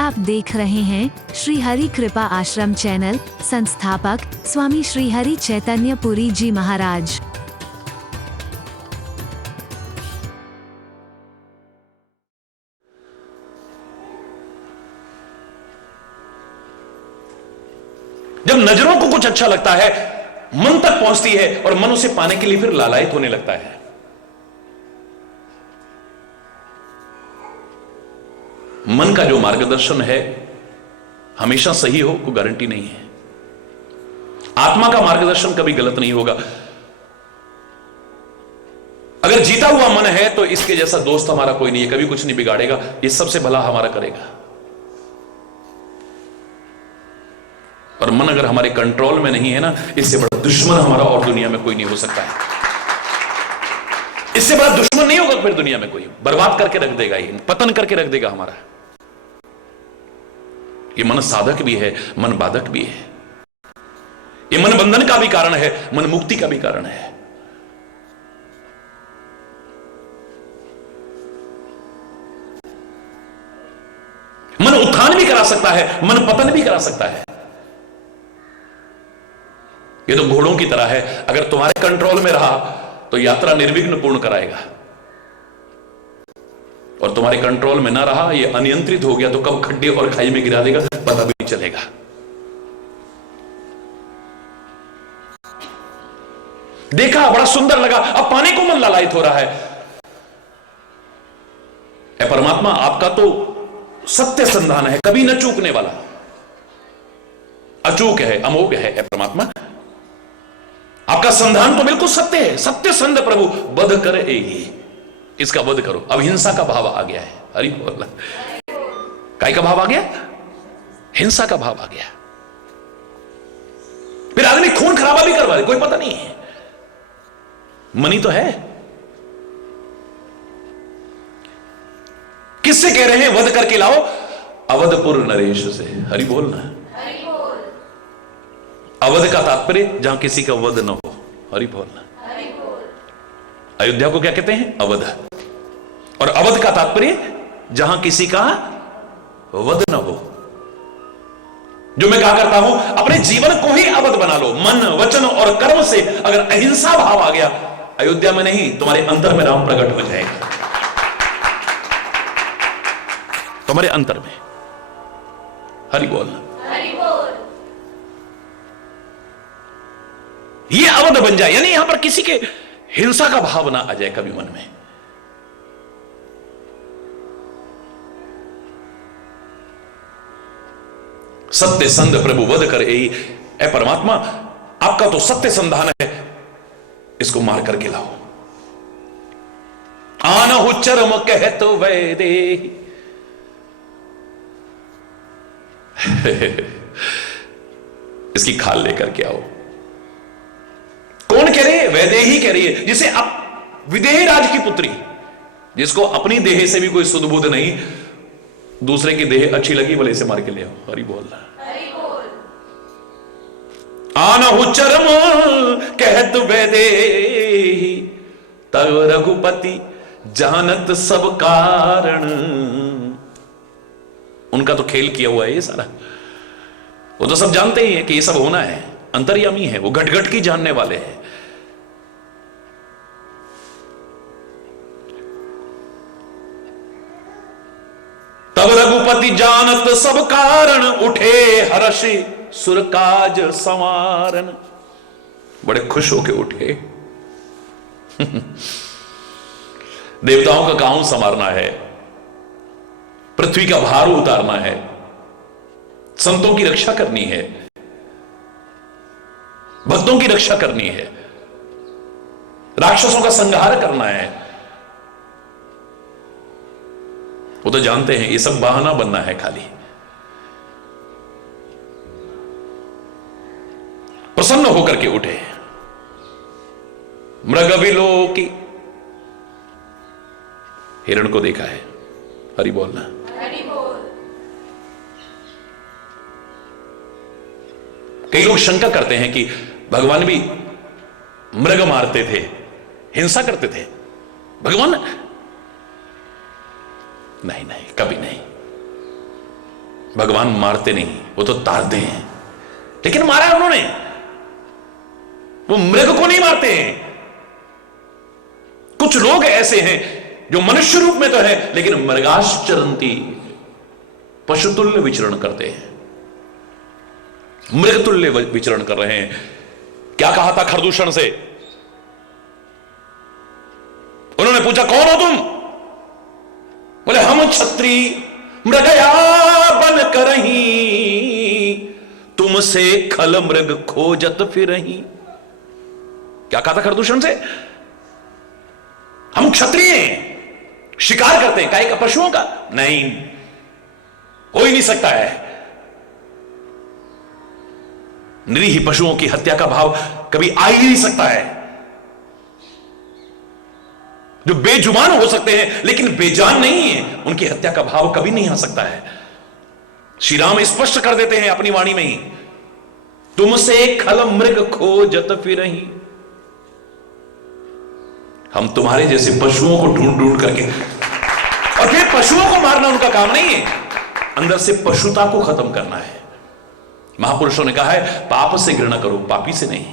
आप देख रहे हैं श्री हरि कृपा आश्रम चैनल। संस्थापक स्वामी श्री हरि चैतन्य पुरी जी महाराज। जब नजरों को कुछ अच्छा लगता है, मन तक पहुंचती है और मन उसे पाने के लिए फिर लालायित होने लगता है। मन का जो मार्गदर्शन है हमेशा सही हो कोई गारंटी नहीं है। आत्मा का मार्गदर्शन कभी गलत नहीं होगा। अगर जीता हुआ मन है तो इसके जैसा दोस्त हमारा कोई नहीं है, कभी कुछ नहीं बिगाड़ेगा, ये सबसे भला हमारा करेगा। और मन अगर हमारे कंट्रोल में नहीं है ना, इससे बड़ा दुश्मन हमारा और दुनिया में कोई नहीं हो सकता है। इससे बड़ा दुश्मन नहीं होगा फिर दुनिया में कोई। बर्बाद करके रख देगा, ये पतन करके रख देगा हमारा। ये मन साधक भी है, मन बाधक भी है। ये मन बंधन का भी कारण है, मन मुक्ति का भी कारण है। मन उत्थान भी करा सकता है, मन पतन भी करा सकता है। ये तो घोड़ों की तरह है, अगर तुम्हारे कंट्रोल में रहा तो यात्रा निर्विघ्न पूर्ण कराएगा, और तुम्हारे कंट्रोल में ना रहा, ये अनियंत्रित हो गया तो कब खड्डे और खाई में गिरा देगा पता भी नहीं चलेगा। देखा, बड़ा सुंदर लगा, अब पाने को मन लालायित हो रहा है। ऐ परमात्मा, आपका तो सत्य संधान है, कभी न चूकने वाला, अचूक है, अमोघ है। ऐ परमात्मा, आपका संधान तो बिल्कुल सत्य है। सत्य संध प्रभु वध करे ही, इसका वध करो। अब हिंसा का भाव आ गया है। हरि बोल। काय का भाव आ गया? हिंसा का भाव आ गया। फिर आदमी खून खराबा भी करवा दे, कोई पता नहीं है, मनी तो है। किससे कह रहे हैं वध करके लाओ? अवधपुर नरेश से। हरि बोल ना। अवध का तात्पर्य जहां किसी का वध न हो। हरि बोल ना। अयोध्या को क्या कहते हैं? अवध। और अवध का तात्पर्य जहां किसी का वध न हो। जो मैं कहा करता हूं, अपने जीवन को ही अवध बना लो। मन, वचन और कर्म से अगर अहिंसा भाव आ गया, अयोध्या में नहीं, तुम्हारे अंतर में राम प्रकट हो जाएगा। तुम्हारे अंतर में। हरि बोल। ये अवध बन जाए, यानी यहां पर किसी के हिंसा का भाव ना आ जाए कभी मन में। सत्य संध प्रभु वध कर यही। ऐ परमात्मा, आपका तो सत्य संधान है, इसको मार करके लाओ। आनहु चरम कहत वैदे। इसकी खाल लेकर के आओ। कौन कह रही है? वैदेही कह रही है, जिसे अब विदेही राज की पुत्री, जिसको अपनी देह से भी कोई सुध-बुध नहीं, दूसरे की देह अच्छी लगी, बोले इसे मार के ले आओ। हरि बोल। आनहु चरम कहत वैदेही, तब रघुपति जानत सब कारण। उनका तो खेल किया हुआ है ये सारा। वो तो सब जानते ही है कि ये सब होना है, अंतर्यामी है, वो घट घट की जानने वाले हैं। तब रघुपति जानत सब कारण, उठे हर्षि सुर काज संवारन। बड़े खुश होके उठे। देवताओं का काम संवारना है, पृथ्वी का भार उतारना है, संतों की रक्षा करनी है, भक्तों की रक्षा करनी है, राक्षसों का संहार करना है। वो तो जानते हैं ये सब बहाना बनना है खाली। प्रसन्न होकर के उठे। मृग विलोकी, हिरण को देखा है। हरि बोलना। कई लोग शंका करते हैं कि भगवान भी मृग मारते थे, हिंसा करते थे। भगवान नहीं नहीं, कभी नहीं। भगवान मारते नहीं, वो तो तारते हैं, लेकिन मारा है उन्होंने। वो मृग को नहीं मारते हैं। कुछ लोग ऐसे हैं जो मनुष्य रूप में तो है लेकिन मृगाश्चरंती, पशुतुल्य विचरण करते हैं, मृगतुल्य विचरण कर रहे हैं। क्या कहा था खरदूषण से? उन्होंने पूछा कौन हो तुम? बोले हम क्षत्रि मृगया बन करही, तुमसे खल मृग खोजत फिरही। क्या कहा था खरदूषण से? हम क्षत्रिय हैं, शिकार करते हैं। काय का? पशुओं का? नहीं, हो ही नहीं सकता है। निरीह पशुओं की हत्या का भाव कभी आ ही नहीं सकता है। जो बेजुबान हो सकते हैं लेकिन बेजान नहीं है, उनकी हत्या का भाव कभी नहीं आ सकता है। श्री राम स्पष्ट कर देते हैं अपनी वाणी में ही, तुमसे खल मृग खोजत फिरही। हम तुम्हारे जैसे पशुओं को ढूंढ ढूंढ करके, और फिर पशुओं को मारना उनका काम नहीं है, अंदर से पशुता को खत्म करना है। महापुरुषों ने कहा है पाप से घृणा करो, पापी से नहीं।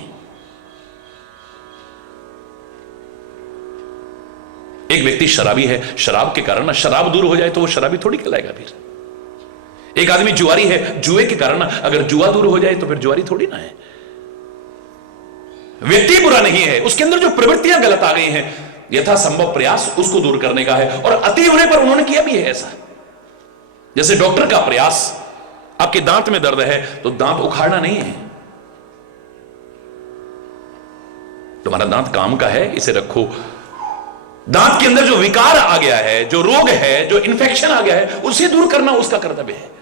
एक व्यक्ति शराबी है, शराब के कारण शराब दूर हो जाए तो वो शराबी थोड़ी कहलाएगा फिर। एक आदमी जुआरी है, जुए के कारण अगर जुआ दूर हो जाए तो फिर जुआरी थोड़ी ना है। व्यक्ति बुरा नहीं है, उसके अंदर जो प्रवृत्तियां गलत आ गई हैं, यथासंभव प्रयास उसको दूर करने का है, और अति होने पर उन्होंने किया भी है ऐसा। जैसे डॉक्टर का प्रयास, आपके दांत में दर्द है तो दांत उखाड़ना नहीं है, तुम्हारा दांत काम का है, इसे रखो। दांत के अंदर जो विकार आ गया है, जो रोग है, जो इन्फेक्शन आ गया है, उसे दूर करना उसका कर्तव्य है।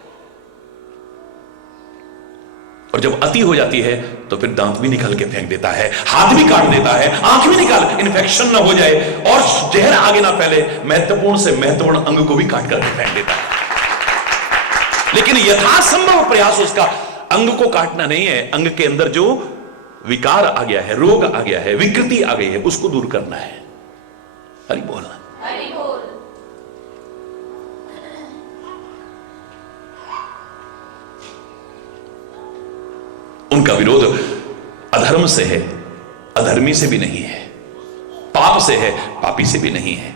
और जब अति हो जाती है तो फिर दांत भी निकाल के फेंक देता है, हाथ भी काट देता है, आंख भी निकाल, इन्फेक्शन ना हो जाए और जहर आगे ना फैले, महत्वपूर्ण से महत्वपूर्ण अंग को भी काट करके फेंक देता है। लेकिन यथासंभव प्रयास उसका अंग को काटना नहीं है, अंग के अंदर जो विकार आ गया है, रोग आ गया है, विकृति आ गई है, उसको दूर करना है। हरि बोलना, हरि बोल। उनका विरोध अधर्म से है, अधर्मी से भी नहीं है, पाप से है, पापी से भी नहीं है।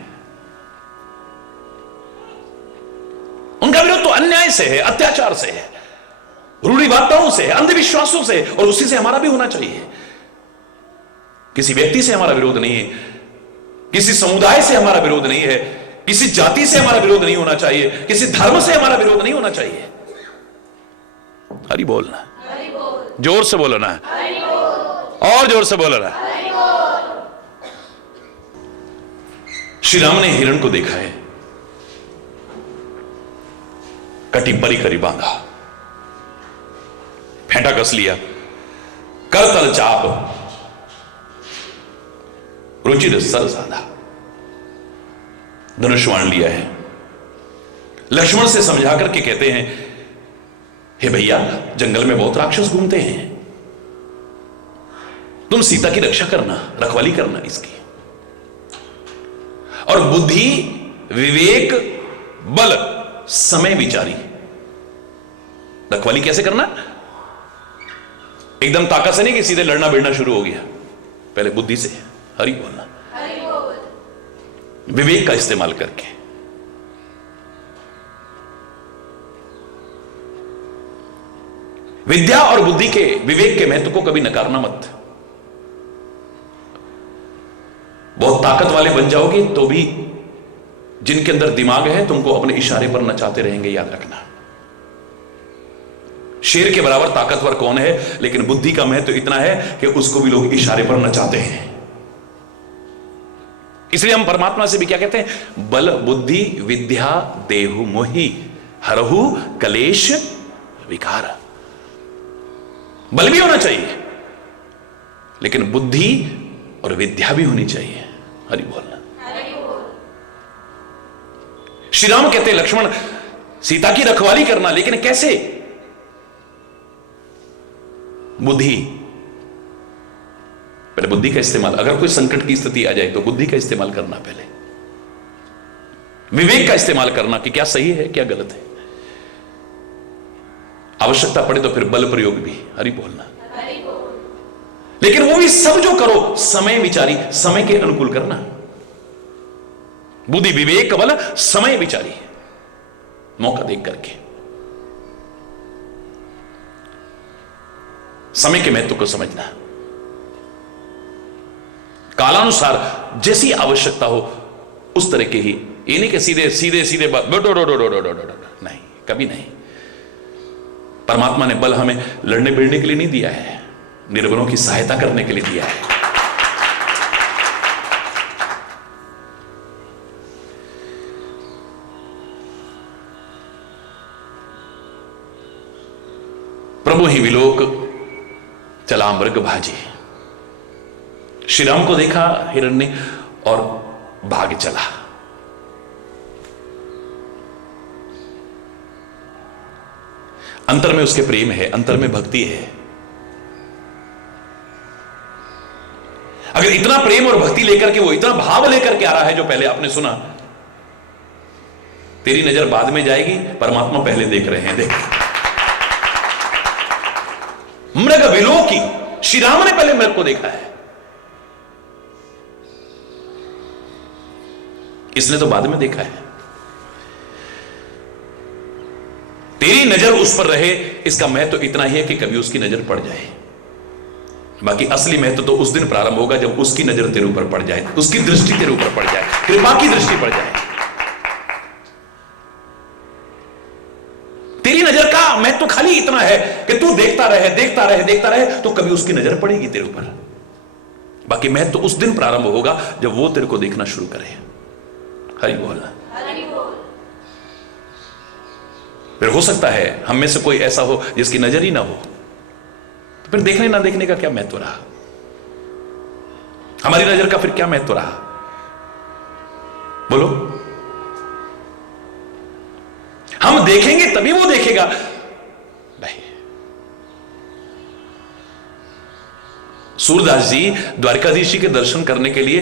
उनका विरोध तो अन्याय से है, अत्याचार से है, रूढ़िवादिताओं से है, अंधविश्वासों से, और उसी से हमारा भी होना चाहिए। किसी व्यक्ति से हमारा विरोध नहीं है, किसी समुदाय से हमारा विरोध नहीं है, किसी जाति से हमारा विरोध नहीं होना चाहिए, किसी धर्म से हमारा विरोध नहीं होना चाहिए। हरि बोलना, जोर से बोलो ना, और जोर से बोलो ना। श्री राम ने हिरण को देखा है, कटी बरी करी बांधा, फेंटा कस लिया, करतल चाप, रुचिर सर साधा, धनुष बाण लिया है। लक्ष्मण से समझा करके कहते हैं, हे भैया, जंगल में बहुत राक्षस घूमते हैं, तुम सीता की रक्षा करना, रखवाली करना इसकी, और बुद्धि, विवेक, बल, समय विचारी रखवाली कैसे करना। एकदम ताकत से नहीं कि सीधे लड़ना भिड़ना शुरू हो गया, पहले बुद्धि से, हरि बोलना, विवेक का इस्तेमाल करके। विद्या और बुद्धि के, विवेक के महत्व को कभी नकारना मत। बहुत ताकत वाले बन जाओगे तो भी जिनके अंदर दिमाग है तुमको अपने इशारे पर नचाते रहेंगे, याद रखना। शेर के बराबर ताकतवर कौन है, लेकिन बुद्धि का महत्व इतना है कि उसको भी लोग इशारे पर नचाते हैं। इसलिए हम परमात्मा से भी क्या कहते हैं, बल बुद्धि विद्या देहु मोहि हरहु कलेश विकार। बल भी होना चाहिए लेकिन बुद्धि और विद्या भी होनी चाहिए। हरि बोलना, श्री राम कहते लक्ष्मण सीता की रखवाली करना, लेकिन कैसे, बुद्धि, पहले बुद्धि का इस्तेमाल। अगर कोई संकट की स्थिति आ जाए तो बुद्धि का इस्तेमाल करना, पहले विवेक का इस्तेमाल करना कि क्या सही है क्या गलत है। आवश्यकता पड़े तो फिर बल प्रयोग भी, हरि बोलना। लेकिन वो भी सब जो करो समय विचारी, समय के अनुकूल करना। बुद्धि विवेक बल समय विचारी, मौका देख करके समय के महत्व को समझना। कालानुसार जैसी आवश्यकता हो उस तरह के ही, ये नहीं कि सीधे सीधे सीधे नहीं, कभी नहीं। परमात्मा ने बल हमें लड़ने भिड़ने के लिए नहीं दिया है, निर्बलों की सहायता करने के लिए दिया है। प्रभु ही विलोक चला मृग भाजी। श्री राम को देखा हिरण्य और भाग चला। अंतर में उसके प्रेम है, अंतर में भक्ति है। अगर इतना प्रेम और भक्ति लेकर के, वो इतना भाव लेकर के आ रहा है, जो पहले आपने सुना, तेरी नजर बाद में जाएगी, परमात्मा पहले देख रहे हैं। देख, मृग विलोकी, श्री राम ने पहले मृग को देखा है, इसने तो बाद में देखा है। तेरी नजर उस पर रहे, इसका महत्व तो इतना ही है कि कभी उसकी नजर पड़ जाए। बाकी असली महत्व तो उस दिन प्रारंभ होगा जब उसकी नजर तेरे ऊपर पड़ जाए, उसकी दृष्टि तेरे ऊपर पड़ जाए, कृपा की दृष्टि पड़ जाए। तेरी नजर का महत्व तो खाली इतना है कि तू देखता रहे, देखता रहे, देखता रहे, तो कभी उसकी नजर पड़ेगी तेरे ऊपर। बाकी महत्व तो उस दिन प्रारंभ होगा जब वो तेरे को देखना शुरू करे। हरि बोल। फिर हो सकता है हम में से कोई ऐसा हो जिसकी नजर ही ना हो, तो फिर देखने ना देखने का क्या महत्व रहा? हमारी नजर का फिर क्या महत्व रहा? बोलो। हम देखेंगे तभी वो देखेगा। नहीं, सूरदास जी द्वारकाधीश जी के दर्शन करने के लिए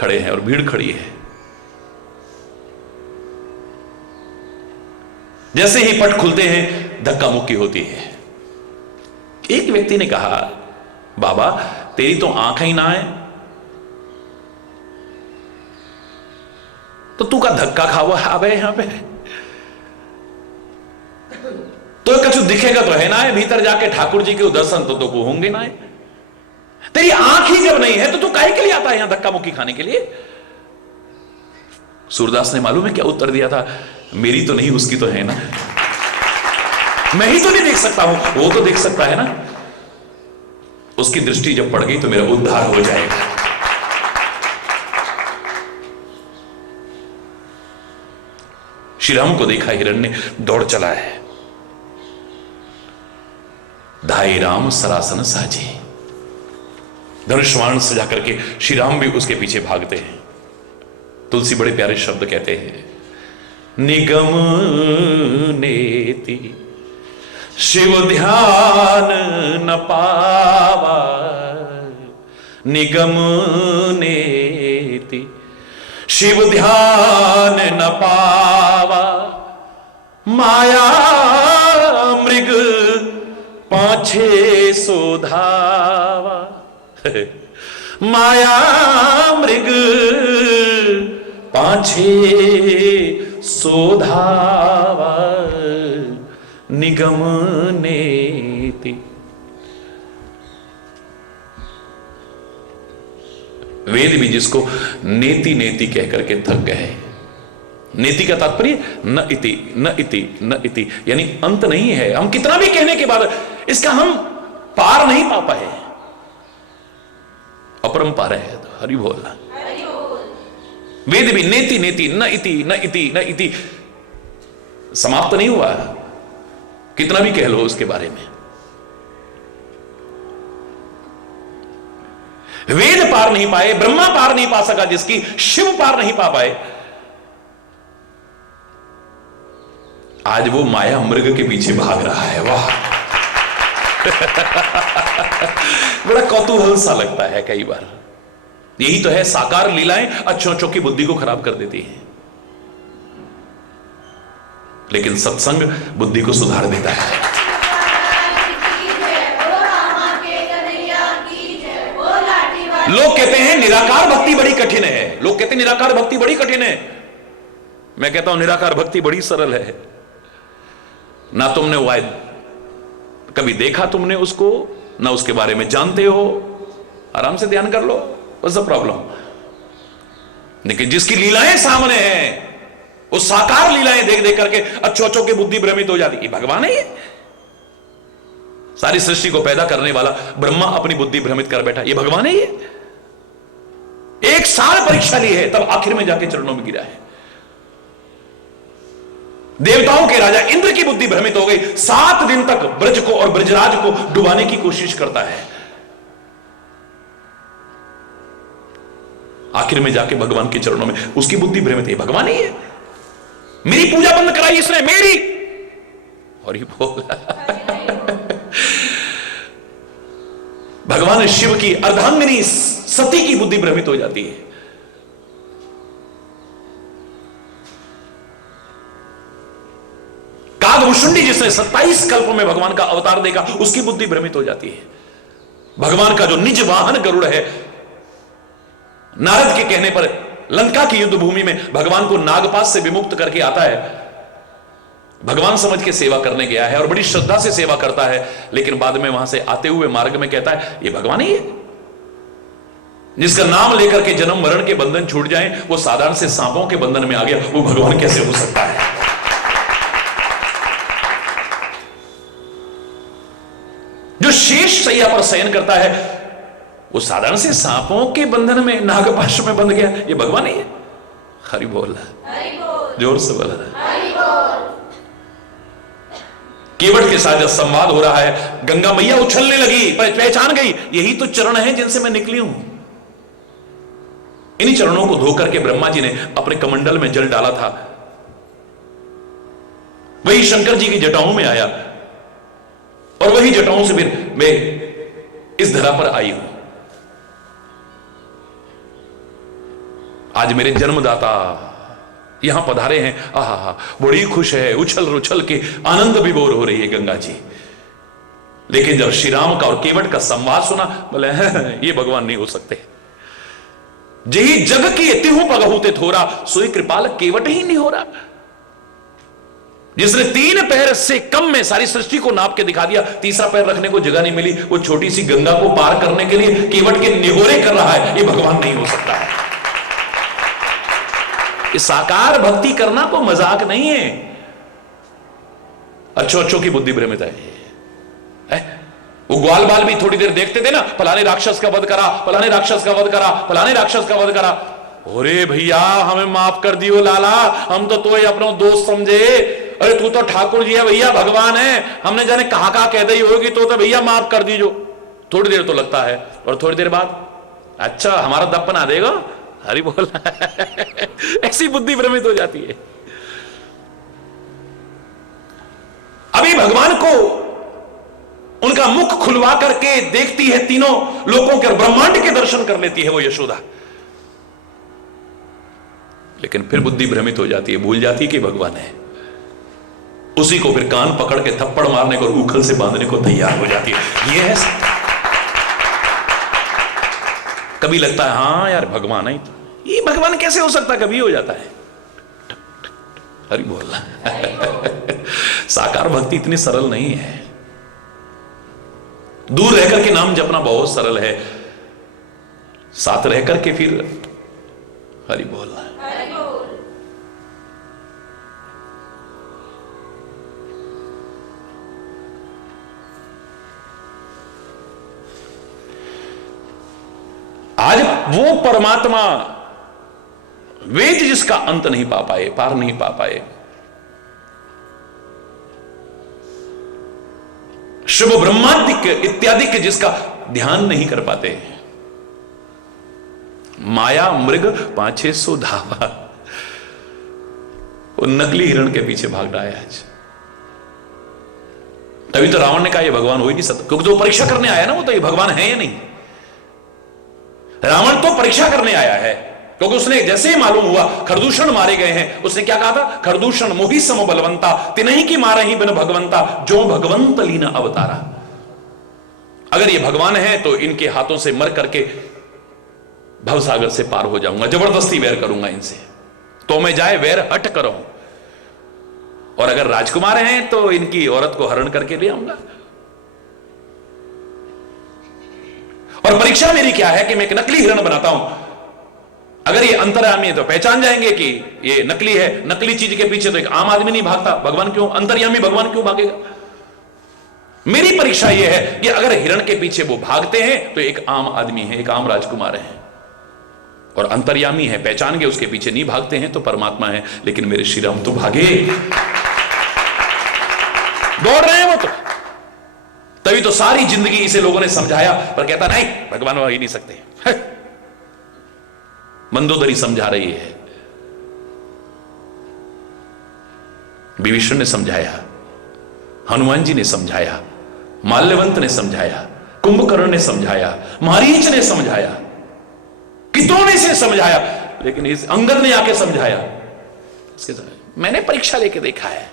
खड़े हैं और भीड़ खड़ी है। जैसे ही पट खुलते हैं धक्का मुक्की होती है। एक व्यक्ति ने कहा, बाबा तेरी तो आंख ही ना है, तो तू का धक्का खावा आवे यहां पे, तो कछु दिखेगा तो है ना है, भीतर जाके ठाकुर जी के दर्शन तो को होंगे ना है। तेरी आंख ही जब नहीं है तो तू काहे के लिए आता है यहां धक्का मुक्की खाने के लिए? सूरदास ने मालूम है क्या उत्तर दिया था? मेरी तो नहीं, उसकी तो है ना। मैं ही तो नहीं देख सकता हूं, वो तो देख सकता है ना। उसकी दृष्टि जब पड़ गई तो मेरा उद्धार हो जाएगा। श्री राम को देखा हिरण्य, दौड़ चला है। धाई राम सरासन साजी, धनुष्वाण सजा करके श्री राम भी उसके पीछे भागते हैं। तुलसी बड़े प्यारे शब्द कहते हैं, निगम नेति शिव ध्यान न पावा, निगम नेति शिव ध्यान न पावा, माया मृग पाछे सोधावा। माया मृग पाछे सोधावा, निगम नेति। वेद भी जिसको नेति नेति कह करके थक गए। नेति का तात्पर्य न इति, न इति, न इति, यानी अंत नहीं है। हम कितना भी कहने के बाद इसका हम पार नहीं पा पाए। अपरंपार है तो हरि बोलना। वेद भी नेति नेति, न इति, न इति, न इति, समाप्त नहीं हुआ। कितना भी कह लो उसके बारे में। वेद पार नहीं पाए, ब्रह्मा पार नहीं पा सका जिसकी, शिव पार नहीं पा पाए, आज वो माया मृग के पीछे भाग रहा है। वाह बड़ा कौतूहल सा लगता है कई बार। यही तो है, साकार लीलाएं अच्छों अच्छों की बुद्धि को खराब कर देती हैं। लेकिन सत्संग बुद्धि को सुधार देता है। लोग कहते हैं निराकार भक्ति बड़ी कठिन है, लोग कहते हैं निराकार भक्ति बड़ी कठिन है। मैं कहता हूं निराकार भक्ति बड़ी सरल है। ना तुमने कभी देखा तुमने उसको, ना उसके बारे में जानते हो, आराम से ध्यान कर लो, व्हाट्स द प्रॉब्लम। लेकिन जिसकी लीलाएं सामने हैं, वो साकार लीलाएं देख देख करके अच्छों की बुद्धि भ्रमित हो जाती है। भगवान है ये, सारी सृष्टि को पैदा करने वाला ब्रह्मा अपनी बुद्धि भ्रमित कर बैठा, ये भगवान है ये। 1 साल परीक्षा ली है, तब आखिर में जाके चरणों में गिरा है। देवताओं के राजा इंद्र की बुद्धि भ्रमित हो गई, 7 दिन तक ब्रज को और ब्रजराज को डुबाने की कोशिश करता है, आखिर में जाके भगवान के चरणों में उसकी बुद्धि भ्रमित है। भगवान ही है, मेरी पूजा बंद कराई इसने, मेरी, और ही बोला भगवान शिव की अर्धांगिनी सती की बुद्धि भ्रमित हो जाती है। कागभूषुंडी जिसने 27 कल्पों में भगवान का अवतार देखा, उसकी बुद्धि भ्रमित हो जाती है। भगवान का जो निज वाहन गरुड़ है, नारद के कहने पर लंका की युद्ध भूमि में भगवान को नागपाश से विमुक्त करके आता है, भगवान समझ के सेवा करने गया है और बड़ी श्रद्धा से सेवा करता है, लेकिन बाद में वहां से आते हुए मार्ग में कहता है ये भगवान ही है। जिसका नाम लेकर के जन्म मरण के बंधन छूट जाए, वो साधारण से सांपों के बंधन में आ गया, वो भगवान कैसे हो सकता है। जो शेष शैया पर शयन करता है, वो साधारण से सांपों के बंधन में, नागपाश में बंध गया, ये भगवान ही है। हरि बोल, जोर से बोल। केवट के साथ जब संवाद हो रहा है, गंगा मैया उछलने लगी, पहचान गई यही तो चरण हैं जिनसे मैं निकली हूं। इन्हीं चरणों को धोकर के ब्रह्मा जी ने अपने कमंडल में जल डाला था, वही शंकर जी की जटाओं में आया और वही जटाओं से फिर मैं इस धरा पर आई हूं। आज मेरे जन्मदाता यहां पधारे हैं, आहा बड़ी खुश है, उछल उछल के आनंद विभोर हो रही है गंगा जी। लेकिन जब श्री राम का और केवट का संवाद सुना, बोले ये भगवान नहीं हो सकते। जही जग की तिहु पगहुते थोरा, सोई कृपाल केवट ही नहीं हो रहा। जिसने 3 पैर से कम में सारी सृष्टि को नाप के दिखा दिया, तीसरा पैर रखने को जगह नहीं मिली, वो छोटी सी गंगा को पार करने के लिए केवट के निहोरे कर रहा है, ये भगवान नहीं हो सकता है। साकार भक्ति करना को मजाक नहीं है। अच्छों की बुद्धि भ्रमित है। वो ग्वाल बाल भी थोड़ी देर देखते थे ना, फलाने राक्षस का वध करा, फलाने राक्षस का वध करा, फलाने राक्षस का वध करा। अरे भैया हमें माफ कर दियो लाला, हम तो अपना दोस्त समझे। अरे तू तो ठाकुर जी है भैया, भगवान है, हमने जाने कहा कह दी होगी, तो भैया माफ कर दीजो। थोड़ी देर तो लगता है, और थोड़ी देर बाद अच्छा हमारा दप्पन आ देगा, हरि बोल ऐसी बुद्धि भ्रमित हो जाती है। अभी भगवान को उनका मुख खुलवा करके देखती है, तीनों लोकों के ब्रह्मांड के दर्शन कर लेती है वो यशोदा, लेकिन फिर बुद्धि भ्रमित हो जाती है, भूल जाती है कि भगवान है। उसी को फिर कान पकड़ के थप्पड़ मारने को, उखल से बांधने को तैयार हो जाती है। ये है, कभी लगता है हाँ यार भगवान है, ये भगवान कैसे हो सकता, कभी हो जाता है। हरि बोल साकार भक्ति इतनी सरल नहीं है। दूर रहकर के नाम जपना बहुत सरल है, साथ रहकर के फिर हरि बोल। आज वो परमात्मा वेद जिसका अंत नहीं पा पाए, पार नहीं पा पाए, शुभ ब्रह्मादिक इत्यादि जिसका ध्यान नहीं कर पाते, माया मृग 500 धावा, वो नकली हिरण के पीछे भाग रहा है आज। तभी तो रावण ने कहा ये भगवान हो ही नहीं सकता, क्योंकि तो परीक्षा करने आया ना, वो तो ये भगवान है या नहीं। रावण तो परीक्षा करने आया है, क्योंकि उसने जैसे ही मालूम हुआ खरदूषण मारे गए हैं, उसने क्या कहा था? खरदूषण मोही सम बलवंता, तिनहि की मारा ही बिन भगवंता, जो भगवंत लीना अवतारा। अगर ये भगवान है तो इनके हाथों से मर करके भवसागर से पार हो जाऊंगा, जबरदस्ती वैर करूंगा इनसे, तो मैं जाए वैर हट करूं। और अगर राजकुमार हैं तो इनकी औरत को हरण करके ले आऊंगा। और परीक्षा मेरी क्या है कि मैं एक नकली हिरण बनाता हूं। अगर ये अंतर्यामी है तो पहचान जाएंगे कि ये नकली है। नकली चीज के पीछे तो एक आम आदमी नहीं भागता, भगवान क्यों, अंतर्यामी भगवान क्यों भागेगा? मेरी परीक्षा यह है कि अगर हिरण के पीछे वो भागते हैं तो एक आम आदमी है, एक आम राजकुमार है, और अंतर्यामी है, पहचान के उसके पीछे नहीं भागते हैं तो परमात्मा है। लेकिन मेरे श्री राम तो भागे, दौड़ रहे हैं वो तो। तभी तो सारी जिंदगी इसे लोगों ने समझाया, पर कहता नहीं भगवान भाग ही नहीं सकते। मंदोदरी समझा रही है, विभीषण ने समझाया, हनुमान जी ने समझाया, माल्यवंत ने समझाया, कुंभकर्ण ने समझाया, मारीच ने समझाया, कितनों ने से समझाया, लेकिन इस अंगद ने आके समझाया। मैंने परीक्षा लेके देखा है।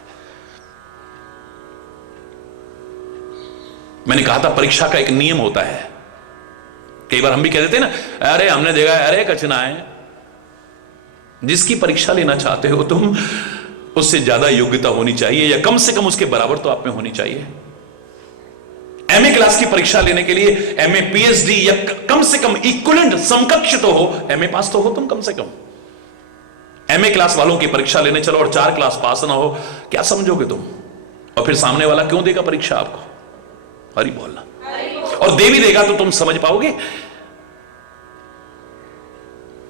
मैंने कहा था परीक्षा का एक नियम होता है। कई बार हम भी कह देते हैं ना, अरे हमने देखा है, अरे कचना है। जिसकी परीक्षा लेना चाहते हो तुम, उससे ज्यादा योग्यता होनी चाहिए, या कम से कम उसके बराबर तो आप में होनी चाहिए। एमए क्लास की परीक्षा लेने के लिए एमए पीएचडी या कम से कम इक्विवेलेंट समकक्ष तो हो, एमए पास तो हो तुम कम से कम। एमए क्लास वालों की परीक्षा लेने चलो और 4 क्लास पास ना हो, क्या समझोगे तुम? और फिर सामने वाला क्यों देगा परीक्षा आपको? हरि बोलना। और दे भी देगा तो तुम समझ पाओगे?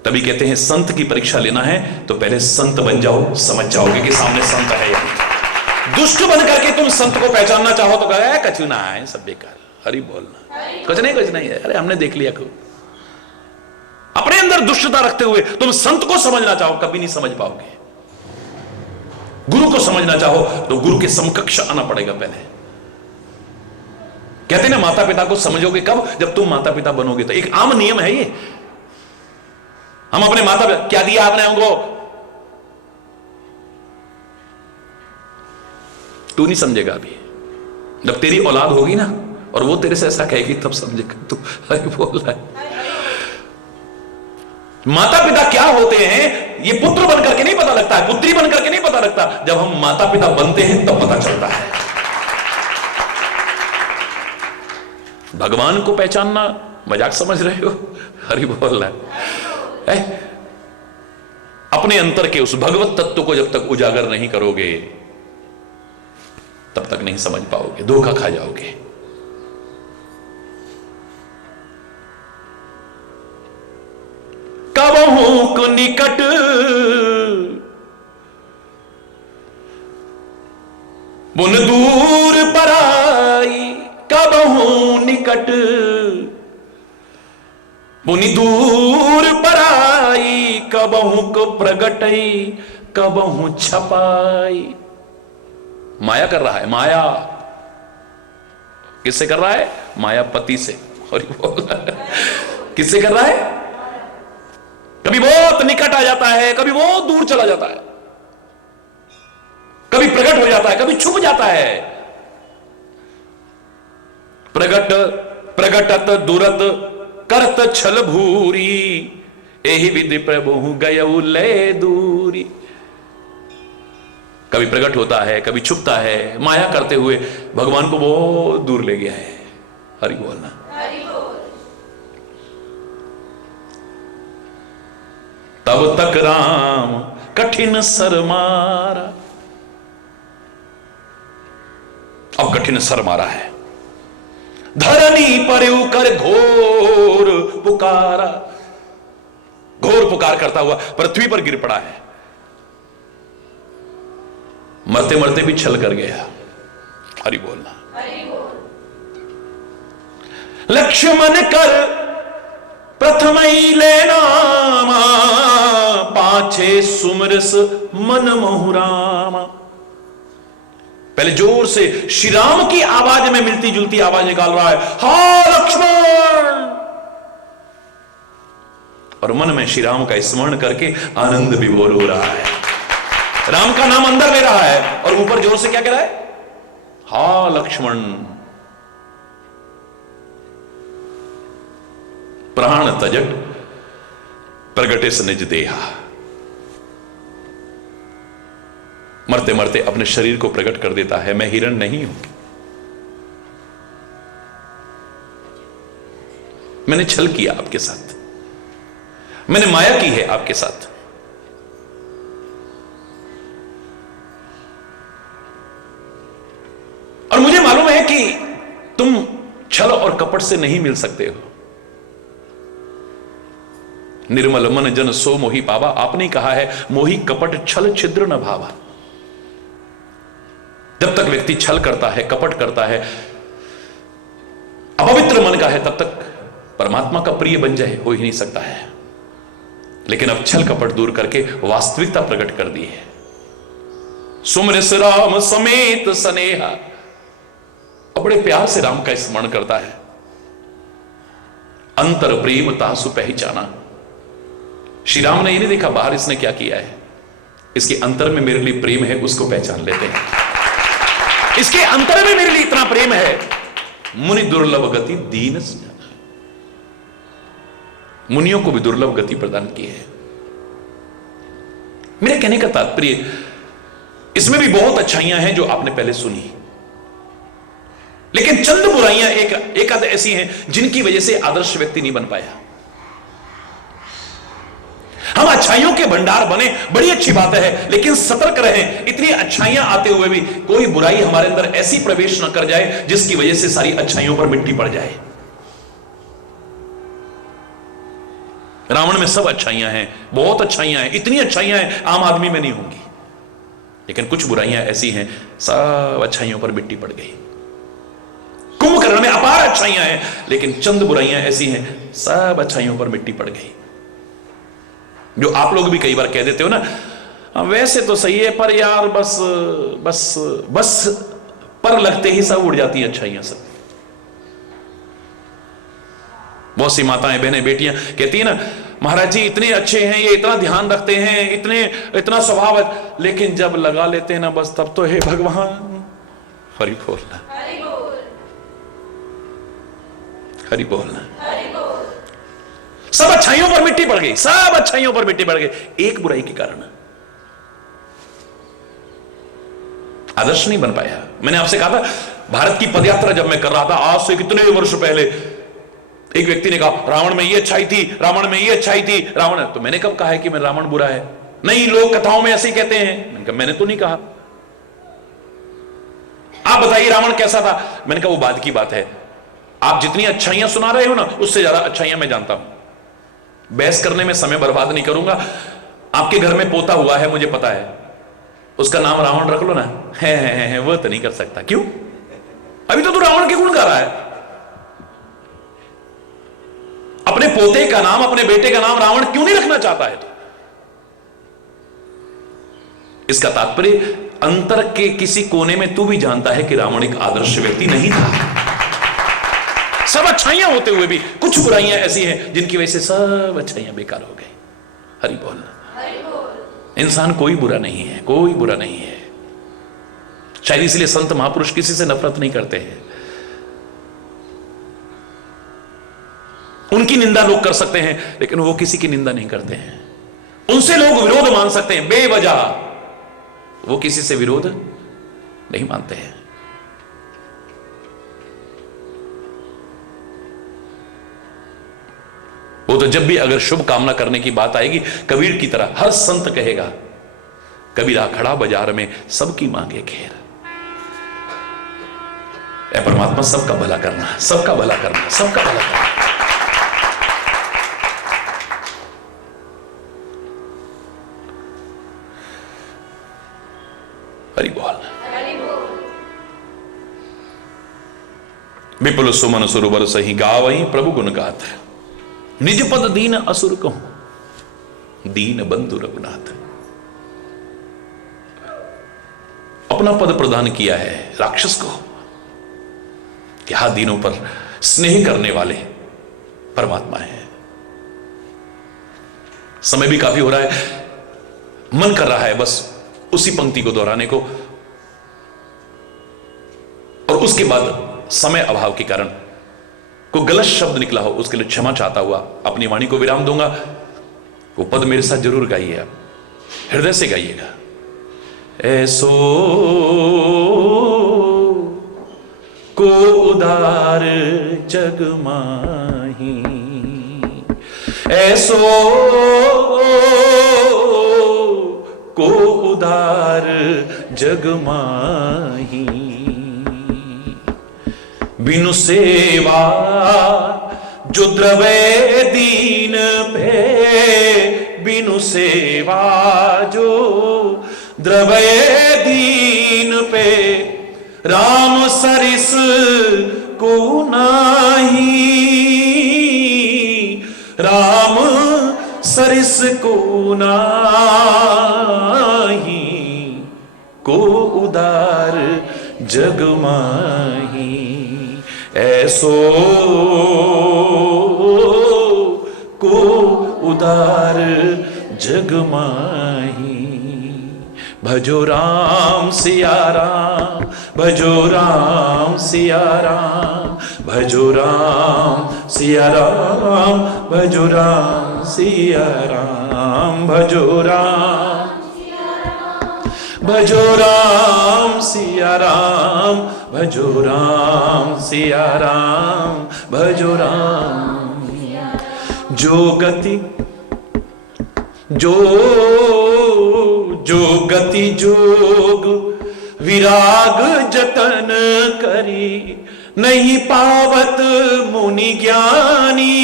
तभी कहते हैं संत की परीक्षा लेना है तो पहले संत बन जाओ, समझ जाओगे कि सामने संत है या नहीं। दुष्ट बन करके तुम संत को पहचानना चाहो तो कहे कछु ना है, सब बेकार। हरि बोलना। कुछ नहीं है, अरे हमने देख लिया। अपने अंदर दुष्टता रखते हुए तुम संत को समझना चाहो, कभी नहीं समझ पाओगे। गुरु को समझना चाहो तो गुरु के समकक्ष आना पड़ेगा पहले। कहते ना माता पिता को समझोगे कब? जब तुम माता पिता बनोगे। तो एक आम नियम है ये। हम अपने माता पिता, क्या दिया आपने हमको? तू नहीं समझेगा अभी। जब तेरी औलाद होगी ना और वो तेरे से ऐसा कहेगी तब समझेगा तू। अरे बोल रहा है। माता पिता क्या होते हैं ये पुत्र बन करके नहीं पता लगता है, पुत्री बन करके नहीं पता लगता। जब हम माता पिता बनते हैं तब पता चलता है। भगवान को पहचानना मजाक समझ रहे हो? हरि बोल रहा है। अपने अंतर के उस भगवत तत्व को जब तक उजागर नहीं करोगे तब तक नहीं समझ पाओगे, धोखा खा जाओगे। कबहू को निकट बुन दूर पराई, कबहू निकट बुनि दूर पराई, कबहू को प्रगटई कबहू छपाई। माया कर रहा है, माया किससे कर रहा है? मायापति से। और किससे कर रहा है? कभी बहुत निकट आ जाता है, कभी बहुत दूर चला जाता है, कभी प्रकट हो जाता है, कभी छुप जाता है। प्रगट प्रगटत दुरत करत छल भूरी, एहि विधि प्रभु गयउ ले दूरी। कभी प्रकट होता है, कभी छुपता है, माया करते हुए भगवान को बहुत दूर ले गया है। हरि बोलना। तब तक राम कठिन सर मारा। अब कठिन सर मारा है। धरनी पर कर घोर पुकारा, घोर पुकार करता हुआ पृथ्वी पर गिर पड़ा है। मरते मरते भी छल कर गया। हरि बोलना। लक्ष्मण कर प्रथम ही लेना, पाछे सुमरस मन मोहुरामा। पहले जोर से श्री राम की आवाज में मिलती जुलती आवाज निकाल रहा है, हा लक्ष्मण। और मन में श्री राम का स्मरण करके आनंद विभोर हो रहा है। राम का नाम अंदर ले रहा है और ऊपर जोर से क्या कह रहा है? हा लक्ष्मण प्राण तजट प्रगटे स निज देहा। मरते मरते अपने शरीर को प्रकट कर देता है, मैं हिरण नहीं हूं, मैंने छल किया आपके साथ, मैंने माया की है आपके साथ। और मुझे मालूम है कि तुम छल और कपट से नहीं मिल सकते हो। निर्मल मन जन सो मोहि पावा, आपने कहा है मोहि कपट छल छिद्र न भावा। जब तक व्यक्ति छल करता है, कपट करता है, अपवित्र मन का है, तब तक परमात्मा का प्रिय बन जाए हो ही नहीं सकता है। लेकिन अब छल कपट दूर करके वास्तविकता प्रकट कर दी है। सुमरिस राम समेत स्नेहा, अब बड़े प्यार से राम का स्मरण करता है। अंतर प्रेम तासु पहचाना, श्री राम ने ये नहीं देखा बाहर इसने क्या किया है, इसके अंतर में मेरे लिए प्रेम है, उसको पहचान लेते हैं। इसके अंतर में मेरे लिए इतना प्रेम है, मुनि दुर्लभ गति दीन से, मुनियों को भी दुर्लभ गति प्रदान की है। मेरे कहने का तात्पर्य, इसमें भी बहुत अच्छाइयां हैं जो आपने पहले सुनी, लेकिन चंद बुराइयां एक आध ऐसी हैं जिनकी वजह से आदर्श व्यक्ति नहीं बन पाया। हम अच्छाइयों के भंडार बने, बड़ी अच्छी बात है, लेकिन सतर्क रहें, इतनी अच्छाइयां आते हुए भी कोई बुराई हमारे अंदर ऐसी प्रवेश न कर जाए जिसकी वजह से सारी अच्छाइयों पर मिट्टी पड़ जाए। रावण में सब अच्छाइयां हैं, बहुत अच्छाइयां हैं, इतनी अच्छाइयां हैं आम आदमी में नहीं होंगी, लेकिन कुछ बुराइयां ऐसी हैं सब अच्छाइयों पर मिट्टी पड़ गई। कुंभकर्ण में अपार अच्छाइयां हैं, लेकिन चंद बुराइयां ऐसी हैं सब अच्छाइयों पर मिट्टी पड़ गई। जो आप लोग भी कई बार कह देते हो ना, वैसे तो सही है पर यार बस बस बस पर लगते ही सब उड़ जाती है अच्छाइयां सब। बहुत सी माताएं बहनें बेटियां कहती है ना, महाराज जी इतने अच्छे हैं, ये इतना ध्यान रखते हैं, इतना स्वभाव है, लेकिन जब लगा लेते हैं ना बस तब तो हे भगवान। हरि बोलना, हरि बोलना। सब अच्छाइयों पर मिट्टी पड़ गई, सब अच्छाइयों पर मिट्टी पड़ गई, एक बुराई के कारण आदर्श नहीं बन पाया। मैंने आपसे कहा था, भारत की पदयात्रा जब मैं कर रहा था आज से कितने वर्ष पहले, एक व्यक्ति ने कहा रावण में ये अच्छाई थी, रावण में ये अच्छाई थी, रावण। तो मैंने कब कहा है कि मैं रावण बुरा है? नहीं, लोग कथाओं में ऐसे ही कहते हैं। मैंने कहा मैंने तो नहीं कहा, आप बताइए रावण कैसा था? मैंने कहा वो बाद की बात है, आप जितनी अच्छाइयां सुना रहे हो ना उससे ज्यादा अच्छाइयां मैं जानता हूं। बहस करने में समय बर्बाद नहीं करूंगा। आपके घर में पोता हुआ है मुझे पता है, उसका नाम रावण रख लो ना। है वो तो नहीं कर सकता। क्यों? अभी तो तू रावण के गुण गा रहा है। अपने पोते का नाम, अपने बेटे का नाम रावण क्यों नहीं रखना चाहता है? तो इसका तात्पर्य अंतर के किसी कोने में तू भी जानता है कि रावण एक आदर्श व्यक्ति नहीं था। सब अच्छाइयां होते हुए भी कुछ बुराइयां ऐसी हैं जिनकी वजह से सब अच्छाइयां बेकार हो गई। हरि बोल। इंसान कोई बुरा नहीं है, कोई बुरा नहीं है। शायद इसलिए संत महापुरुष किसी से नफरत नहीं करते हैं। उनकी निंदा लोग कर सकते हैं, लेकिन वो किसी की निंदा नहीं करते हैं। उनसे लोग विरोध मान सकते हैं बेवजह, वो किसी से विरोध नहीं मानते हैं। वो तो जब भी अगर शुभ कामना करने की बात आएगी, कबीर की तरह हर संत कहेगा, कबीरा खड़ा बाजार में सबकी मांगे घेर। ऐ परमात्मा सबका भला करना, सबका भला करना, सबका भला करना। हरि बोल। विपुल सुमन सुरवर सही गावही प्रभु गुण गाथ, निज पद दीन असुर कहूं दीन बंधु रघुनाथ। अपना पद प्रदान किया है राक्षस को, यहां दीनों पर स्नेह करने वाले परमात्मा है। समय भी काफी हो रहा है, मन कर रहा है बस उसी पंक्ति को दोहराने को, और उसके बाद समय अभाव के कारण कोई गलत शब्द निकला हो उसके लिए क्षमा चाहता हुआ अपनी वाणी को विराम दूंगा। वो पद मेरे साथ जरूर गाइए, आप हृदय से गाइएगा। ऐसो को उदार जग माही, ऐसो को उदार जग माही, बिनु सेवा जो द्रवे दीन पे, बिनु सेवा जो द्रवे दीन पे, राम सरिस को नाही, राम सरिस को नाही, को उदार जग माही, ऐसो को उदार जग माही। भजो राम सिया राम, भजो राम सिया राम, भजो राम सिया राम, भजो राम सिया राम, भजो राम, भजो राम सिया राम, भजो राम सिया राम, भजो राम। जो गति जो गति जोग विराग जतन करी, नहीं पावत मुनि ज्ञानी,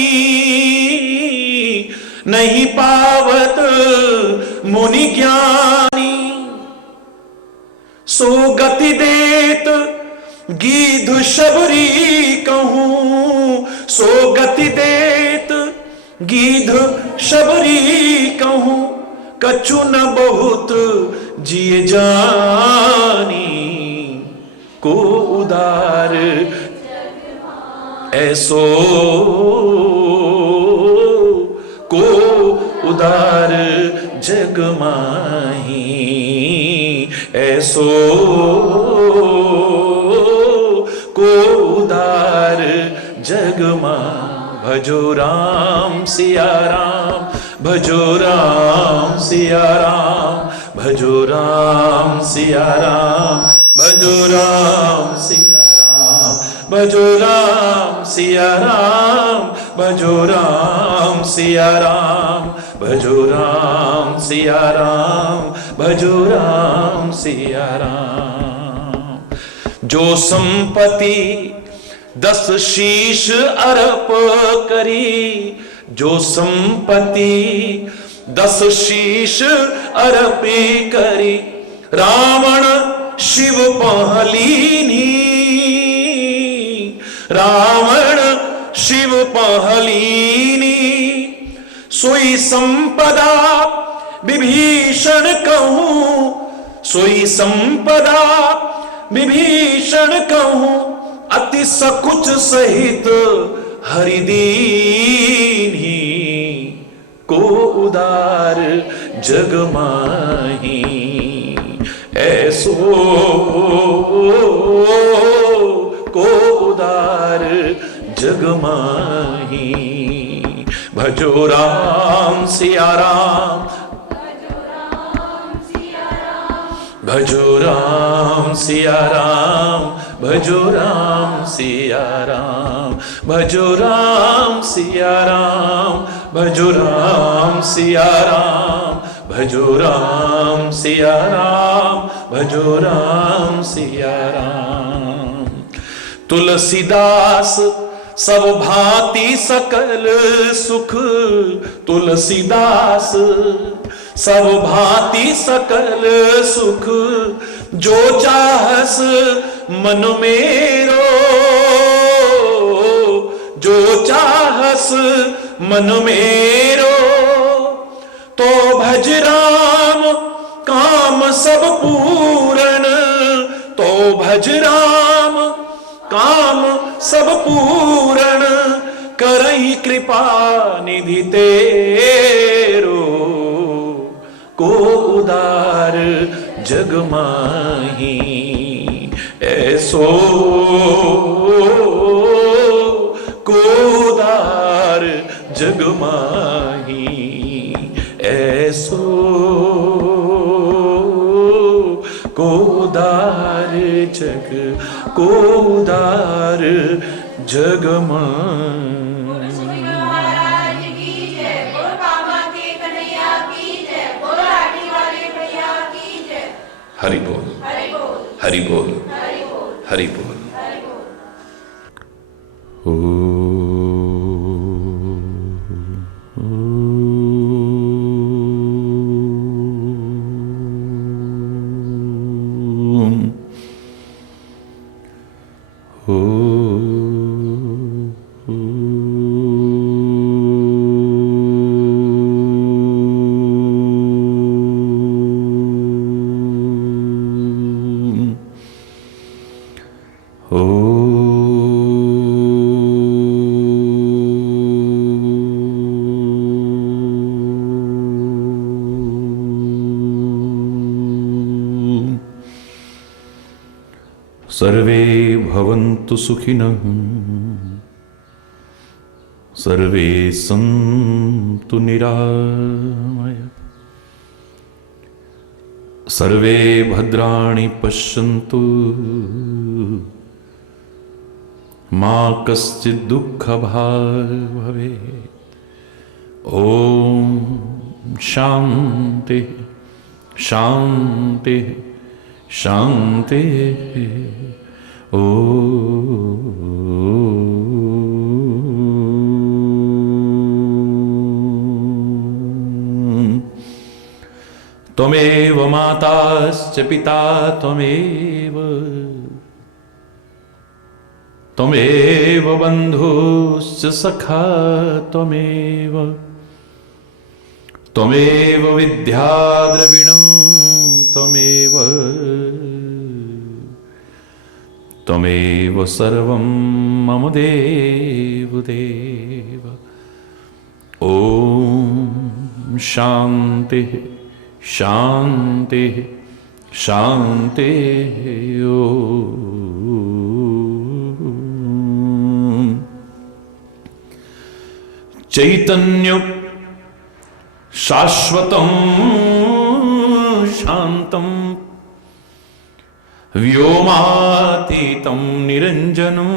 नहीं पावत मुनि ज्ञानी, सो गति देत गीध शबरी कहूं, सो गति देत गीध शबरी कहूं, कछु न बहुत जिए जानी, को उदार ऐसो को उदार जग माही, ऐसो को उदार जग माही। भजो राम सिया राम, भजो राम सिया राम, भजो राम सिया राम, भजो राम सिया राम, भजो राम सिया राम, भजो राम सिया राम, भजो राम सिया राम, भजो राम सिया राम। जो संपत्ति 10 शीश अर्प करी, जो संपत्ति 10 शीश अर्पी करी, रावण शिव पहलीनी, रावण शिव पहलीनी, सोई संपदा विभीषण कहूं, सोई संपदा विभीषण कहूं, अति सकुच सहित हरिदीनी, को उदार जग माही, ऐसो को उदार जग माही। भजो राम सिया राम, भजो राम सिया राम, भजो राम सिया राम, भजो राम सिया राम, भजो राम सिया राम, भजो राम सिया राम, भजो राम सिया राम। तुलसीदास सब भांति सकल सुख, तुलसीदास सब भांति सकल सुख, जो चाहस मन मेरो, जो चाहस मन मेरो, तो भज राम काम सब पूरन, तो भज राम काम सब पूरन, करई कृपा निधि तेरो, कोदार जग माही, ऐसो कोदार जग माही, ऐसो कोदार जग, कोदार जग माही। हरि बोल, हरि बोल, हरि बोल। सर्वे भवन्तु सुखिनः, सर्वे सन्तु निरामया, सर्वे भद्राणि पश्यन्तु, मा कश्चित् दुःखभाग् भवेत्। ॐ शान्ति शान्ति शान्ति। त्वमेव माताश्च पिता त्वमेव, त्वमेव बन्धुश्च सखा त्वमेव, त्वमेव विद्या द्रविणं त्वमेव, त्वमेव सर्वं मम देव देव। ॐ शान्ति शान्ति शान्ति। चैतन्य शाश्वतं शान्तं व्योमातीतं निरञ्जनं,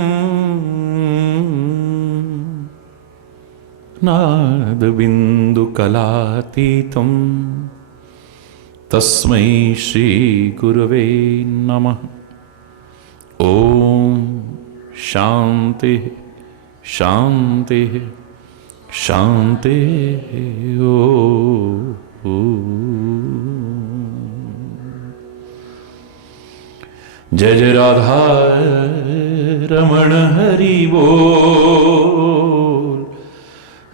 नादबिन्दुकलातीतं तस्मै श्रीगुरवे नमः। ॐ शान्ति शान्ति शान्ति। जय जय राधा रमण हरि बोल,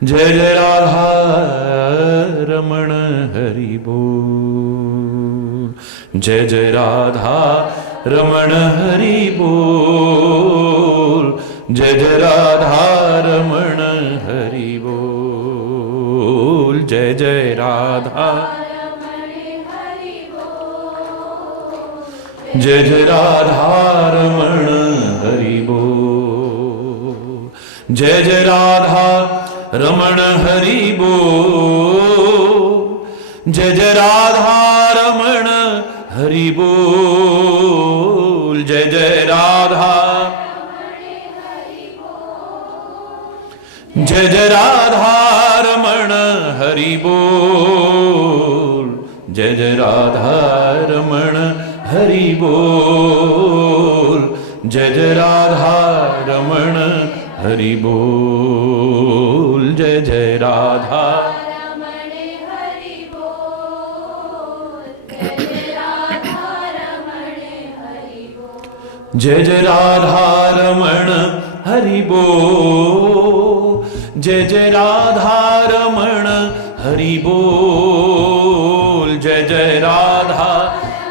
जय जय राधा रमण हरि बोल, जय जय राधा रमण हरि बोल, जय जय राधा रमण हरि बोल, जय जय राधा, जय जय राधा रमण हरि बोल, जय जय राधा रमण हरि बोल, जय जय राधा रमण हरि बोल, जय जय राधा, जय जय राधा रमण हरि बोल, जय जय राधा रमण हरि बोल, जय जय राधा रमण हरि बोल, जय जय राधा, जय जय राधा रमण हरि बोल, जय जय राधा रमण हरि बोल, जय जय राधा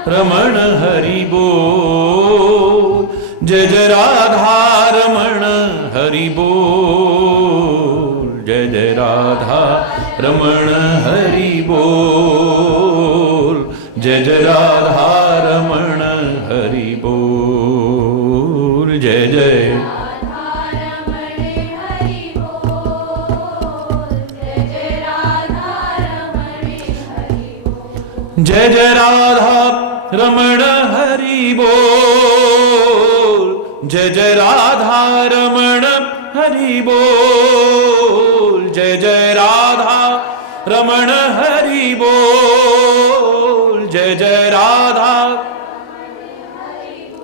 रमण हरि बोल, जय जय राधा रमण हरि बोल, जय जय राधा रमण हरि बोल, बोल। जय जय जय जय राधा रमण हरि बोल। जय जय राधा रमण हरि बोल। जय जय राधा रमण हरि बोल। जय जय राधा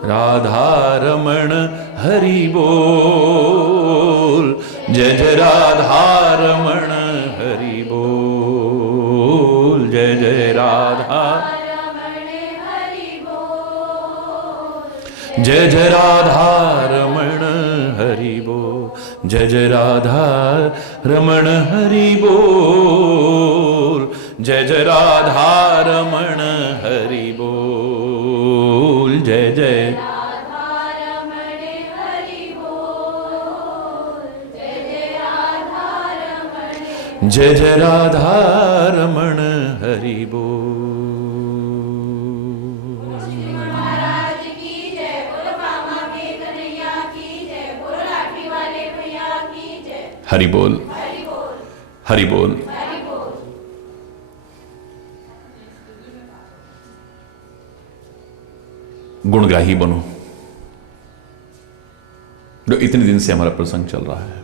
राधा रमण हरि बोल। जय जय राधा रमण हरि बोल। जय जय राधा जय जय राधा रमण हरि बोल। जय जय राधा रमण हरि बोल। जय जय राधा रमण हरि बोल। जय जय जय जय राधा रमण हरि बोल। हरि बोल हरि बोल। गुणग्राही बनो। जो इतने दिन से हमारा प्रसंग चल रहा है,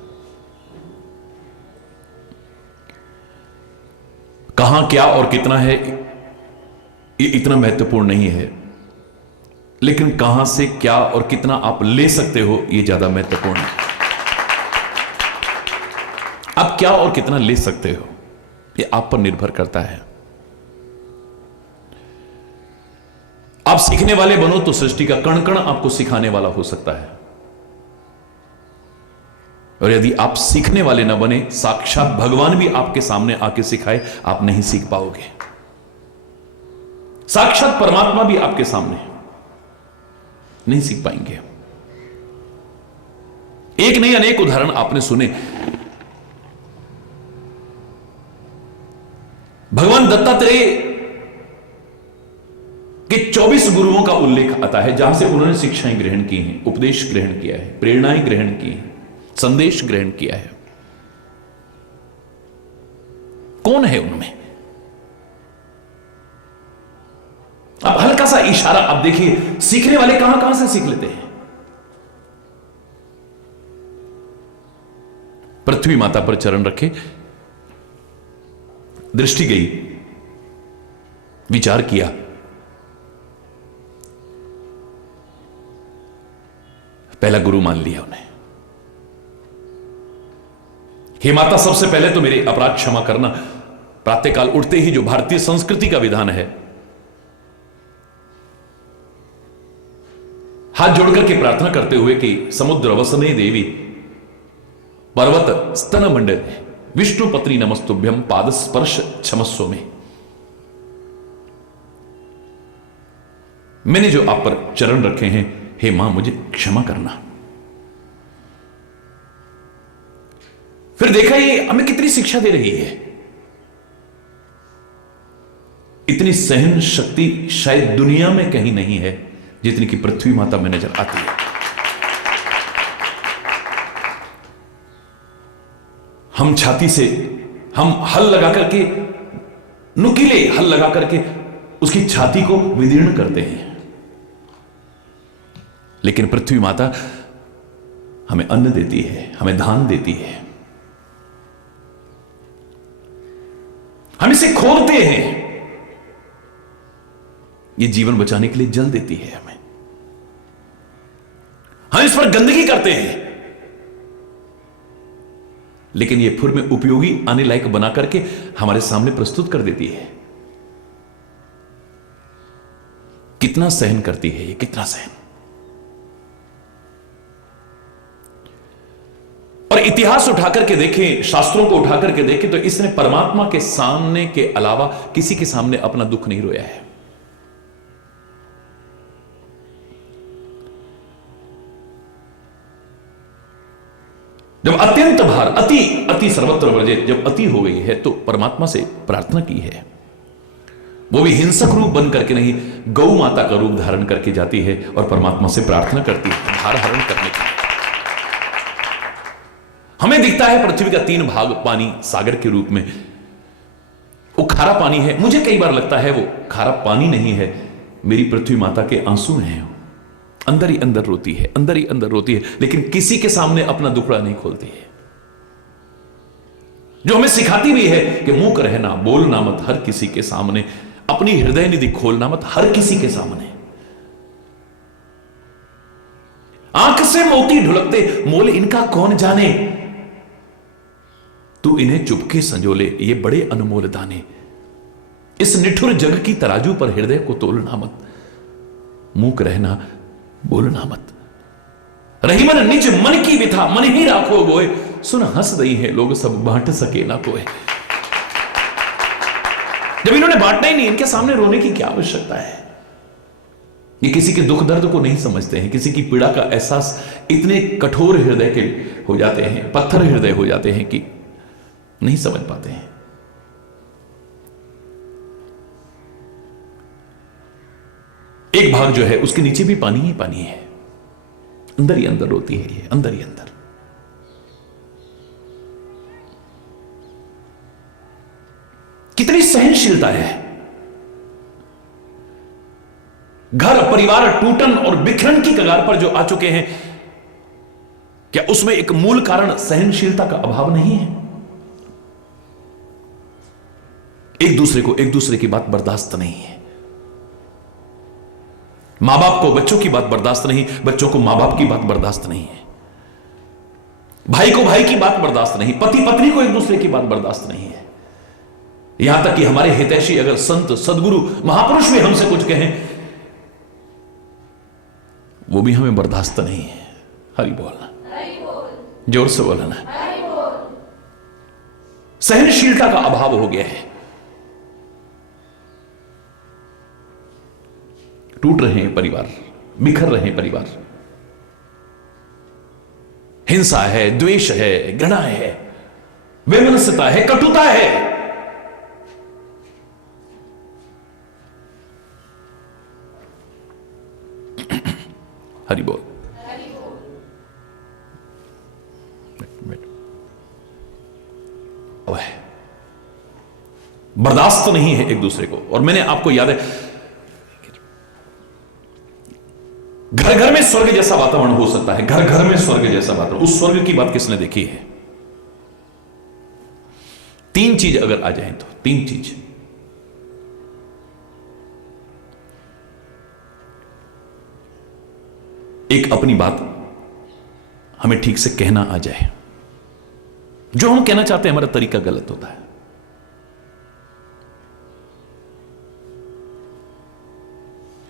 कहां क्या और कितना है ये इतना महत्वपूर्ण नहीं है, लेकिन कहां से क्या और कितना आप ले सकते हो ये ज्यादा महत्वपूर्ण है। आप क्या और कितना ले सकते हो ये आप पर निर्भर करता है। आप सीखने वाले बनो तो सृष्टि का कण कण आपको सिखाने वाला हो सकता है, और यदि आप सीखने वाले ना बने, साक्षात भगवान भी आपके सामने आके सिखाए, आप नहीं सीख पाओगे। साक्षात परमात्मा भी आपके सामने नहीं सीख पाएंगे। एक नहीं अनेक उदाहरण आपने सुने। भगवान दत्तात्रेय के 24 गुरुओं का उल्लेख आता है, जहां से उन्होंने शिक्षाएं ग्रहण की हैं, उपदेश ग्रहण किया है, प्रेरणाएं ग्रहण की हैं, संदेश ग्रहण किया है। कौन है उनमें? अब हल्का सा इशारा आप देखिए, सीखने वाले कहां कहां से सीख लेते हैं। पृथ्वी माता पर चरण रखे, दृष्टि गई, विचार किया, पहला गुरु मान लिया उन्हें। हे माता, सबसे पहले तो मेरे अपराध क्षमा करना। प्रातःकाल उठते ही जो भारतीय संस्कृति का विधान है, हाथ जोड़कर के प्रार्थना करते हुए कि समुद्र वसने देवी पर्वत स्तन मंडल विष्णु पत्नी नमस्तुभ्यम पाद स्पर्श क्षमस्व में। मैंने जो आप पर चरण रखे हैं, हे मां मुझे क्षमा करना। फिर देखा ये हमें कितनी शिक्षा दे रही है। इतनी सहन शक्ति शायद दुनिया में कहीं नहीं है जितनी कि पृथ्वी माता में नजर आती है। हम छाती से हम हल लगा करके, नुकीले हल लगा करके उसकी छाती को विदीर्ण करते हैं, लेकिन पृथ्वी माता हमें अन्न देती है, हमें धान देती है, हम इसे खोदते हैं, ये जीवन बचाने के लिए जल देती है हमें। हम इस पर गंदगी करते हैं, लेकिन ये फिर में उपयोगी आने लायक बना करके हमारे सामने प्रस्तुत कर देती है। कितना सहन करती है ये, कितना सहन। और इतिहास उठाकर के देखें, शास्त्रों को उठाकर के देखें, तो इसने परमात्मा के सामने के अलावा किसी के सामने अपना दुख नहीं रोया है। जब अत्यंत भार, अति सर्वत्र वर्जित, जब अति हो गई है, तो परमात्मा से प्रार्थना की है, वो भी हिंसक रूप बन करके नहीं, गौ माता का रूप धारण करके जाती है और परमात्मा से प्रार्थना करती है भार हरण करने की। हमें दिखता है पृथ्वी का 3 भाग पानी सागर के रूप में, वो खारा पानी है। मुझे कई बार लगता है वो खारा पानी नहीं है, मेरी पृथ्वी माता के आंसू हैं। अंदर ही अंदर रोती है, अंदर ही अंदर रोती है, लेकिन किसी के सामने अपना दुखड़ा नहीं खोलती है। जो हमें सिखाती भी है कि मूक रहना, बोलना मत हर किसी के सामने, अपनी हृदय निधि खोलना मत हर किसी के सामने। आंख से मोती ढुलकते, मोल इनका कौन जाने, तू इन्हें चुपके संजोले, ये बड़े अनमोल दाने। इस निठुर जग की तराजू पर हृदय को तोलना मत, मूक रहना, बोलना मत। रही मन निज मन की विथा, मन ही राखो गोए, सुन हंस दई है लोग सब बांट सके ना कोई। जब इन्होंने बांटना ही नहीं, इनके सामने रोने की क्या आवश्यकता है। ये किसी के दुख दर्द को नहीं समझते हैं, किसी की पीड़ा का एहसास इतने कठोर हृदय के हो जाते हैं, पत्थर हृदय हो जाते हैं कि नहीं समझ पाते हैं। एक भाग जो है उसके नीचे भी पानी ही पानी है, अंदर ही अंदर रोती है ये, अंदर ही अंदर। कितनी सहनशीलता है। घर परिवार टूटन और बिखरन की कगार पर जो आ चुके हैं, क्या उसमें एक मूल कारण सहनशीलता का अभाव नहीं है? एक दूसरे को एक दूसरे की बात बर्दाश्त नहीं है। मां बाप को बच्चों की बात बर्दाश्त नहीं, बच्चों को मां बाप की बात बर्दाश्त नहीं है। भाई को भाई की बात बर्दाश्त नहीं, पति पत्नी को एक दूसरे की बात बर्दाश्त नहीं है। यहां तक कि हमारे हितैषी अगर संत सदगुरु महापुरुष भी हमसे कुछ कहें, वो भी हमें बर्दाश्त नहीं है। हरि बोलना, जोर से बोलना। सहनशीलता का अभाव हो गया है। टूट रहे हैं परिवार, बिखर रहे हैं परिवार। हिंसा है, द्वेष है, घृणा है, वैमनस्यता है, कटुता है। हरि बोल। बर्दाश्त नहीं है एक दूसरे को। और मैंने आपको याद है, घर घर में स्वर्ग जैसा वातावरण हो सकता है, घर घर में स्वर्ग जैसा वातावरण। उस स्वर्ग की बात किसने देखी है? 3 चीज अगर आ जाए तो 3 चीज। एक, अपनी बात हमें ठीक से कहना आ जाए। जो हम कहना चाहते हैं हमारा तरीका गलत होता है।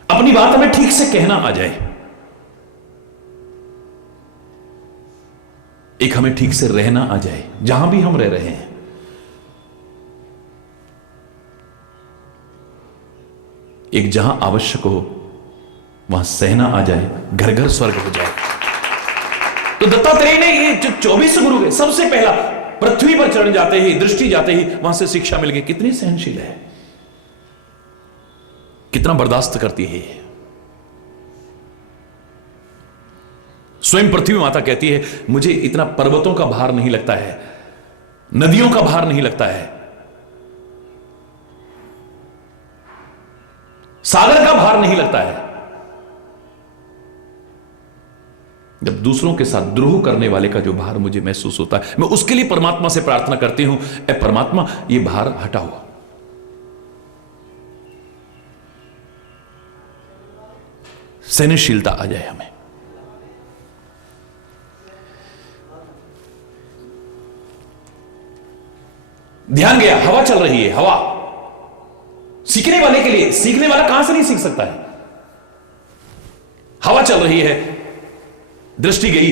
अपनी बात हमें ठीक से कहना आ जाए। एक, हमें ठीक से रहना आ जाए जहां भी हम रह रहे हैं। एक, जहां आवश्यक हो वहां सहना आ जाए, घर घर स्वर्ग हो जाए। तो दत्तात्रेय ने ये जो 24 गुरु है, सबसे पहला पृथ्वी पर चढ़ जाते ही, दृष्टि जाते ही वहां से शिक्षा मिल गई। कितनी सहनशील है, कितना बर्दाश्त करती है। स्वयं पृथ्वी माता कहती है, मुझे इतना पर्वतों का भार नहीं लगता है, नदियों का भार नहीं लगता है, सागर का भार नहीं लगता है। जब दूसरों के साथ द्रोह करने वाले का जो भार मुझे महसूस होता है, मैं उसके लिए परमात्मा से प्रार्थना करती हूं, ए परमात्मा ये भार हटाओ। सहनशीलता आ जाए हमें। ध्यान गया, हवा चल रही है। हवा सीखने वाले के लिए, सीखने वाला कहां से नहीं सीख सकता है। हवा चल रही है, दृष्टि गई,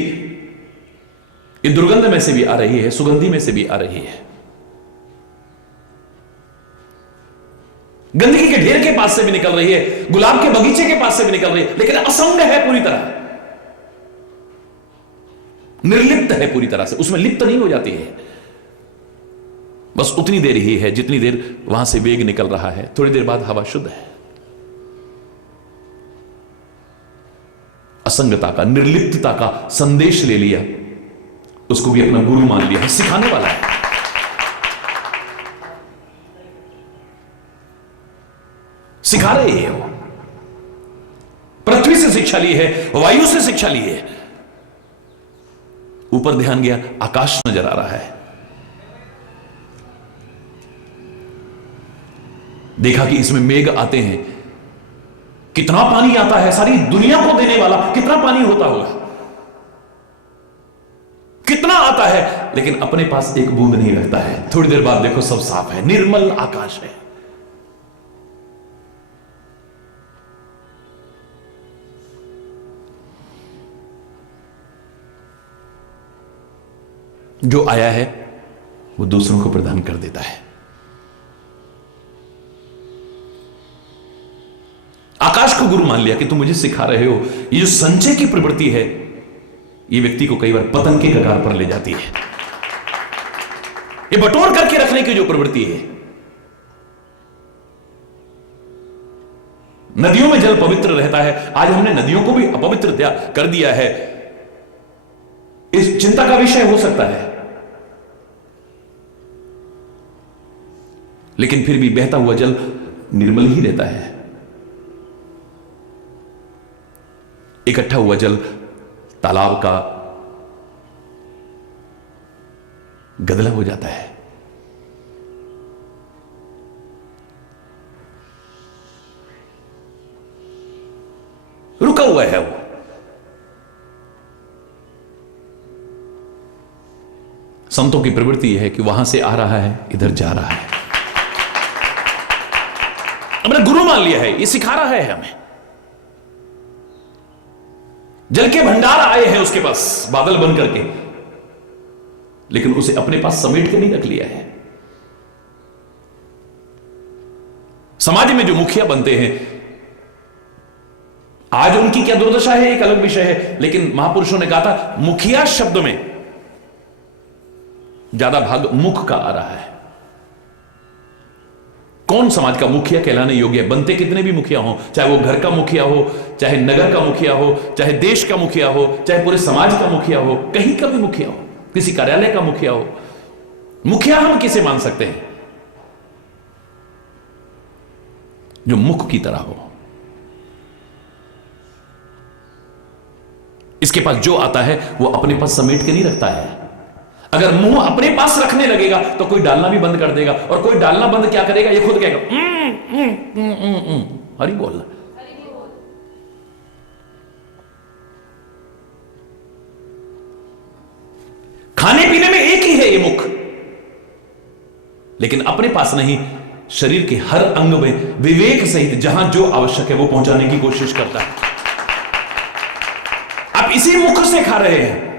ये दुर्गंध में से भी आ रही है, सुगंधी में से भी आ रही है, गंदगी के ढेर के पास से भी निकल रही है, गुलाब के बगीचे के पास से भी निकल रही है, लेकिन असंग है पूरी तरह, निर्लिप्त है पूरी तरह से, उसमें लिप्त नहीं हो जाती है। बस उतनी देर ही है जितनी देर वहां से वेग निकल रहा है, थोड़ी देर बाद हवा शुद्ध है। असंगता का, निर्लिप्तता का संदेश ले लिया, उसको भी अपना गुरु मान लिया, सिखाने वाला है। सिखा रहे हैं वो, पृथ्वी से शिक्षा ली है, वायु से शिक्षा ली है। ऊपर ध्यान गया, आकाश नजर आ रहा है, देखा कि इसमें मेघ आते हैं, कितना पानी आता है, सारी दुनिया को देने वाला कितना पानी होता होगा, कितना आता है, लेकिन अपने पास एक बूंद नहीं रखता है। थोड़ी देर बाद देखो सब साफ है, निर्मल आकाश है। जो आया है वो दूसरों को प्रदान कर देता है। आकाश को गुरु मान लिया कि तुम मुझे सिखा रहे हो। ये जो संचय की प्रवृत्ति है, ये व्यक्ति को कई बार पतन के कगार पर ले जाती है। ये बटोर करके रखने की जो प्रवृत्ति है, नदियों में जल पवित्र रहता है, आज हमने नदियों को भी अपवित्र कर दिया है। इस चिंता का विषय हो सकता है, लेकिन फिर भी बहता हुआ जल निर्मल ही रहता है। इकट्ठा हुआ जल तालाब का गदला हो जाता है। रुका हुआ है वो, संतों की प्रवृत्ति यह है कि वहां से आ रहा है, इधर जा रहा है। हमने गुरु मान लिया है, ये सिखा रहा है हमें। जल के भंडार आए हैं उसके पास बादल बन करके, लेकिन उसे अपने पास समेट के नहीं रख लिया है। समाज में जो मुखिया बनते हैं, आज उनकी क्या दुर्दशा है एक अलग विषय है, लेकिन महापुरुषों ने कहा था मुखिया शब्द में ज्यादा भाग मुख का आ रहा है। कौन समाज का मुखिया कहलाने योग्य है? बनते कितने भी मुखिया हो, चाहे वो घर का मुखिया हो, चाहे नगर का मुखिया हो, चाहे देश का मुखिया हो, चाहे पूरे समाज का मुखिया हो, कहीं का भी मुखिया हो, किसी कार्यालय का मुखिया हो, मुखिया हम किसे मान सकते हैं? जो मुख की तरह हो। इसके पास जो आता है वो अपने पास समेट के नहीं रखता है। अगर मुंह अपने पास रखने लगेगा तो कोई डालना भी बंद कर देगा, और कोई डालना बंद क्या करेगा, ये खुद कहेगा हरि बोल। खाने पीने में एक ही है ये मुख, लेकिन अपने पास नहीं, शरीर के हर अंग में विवेक सहित जहां जो आवश्यक है वो पहुंचाने की कोशिश करता है। आप इसी मुख से खा रहे हैं।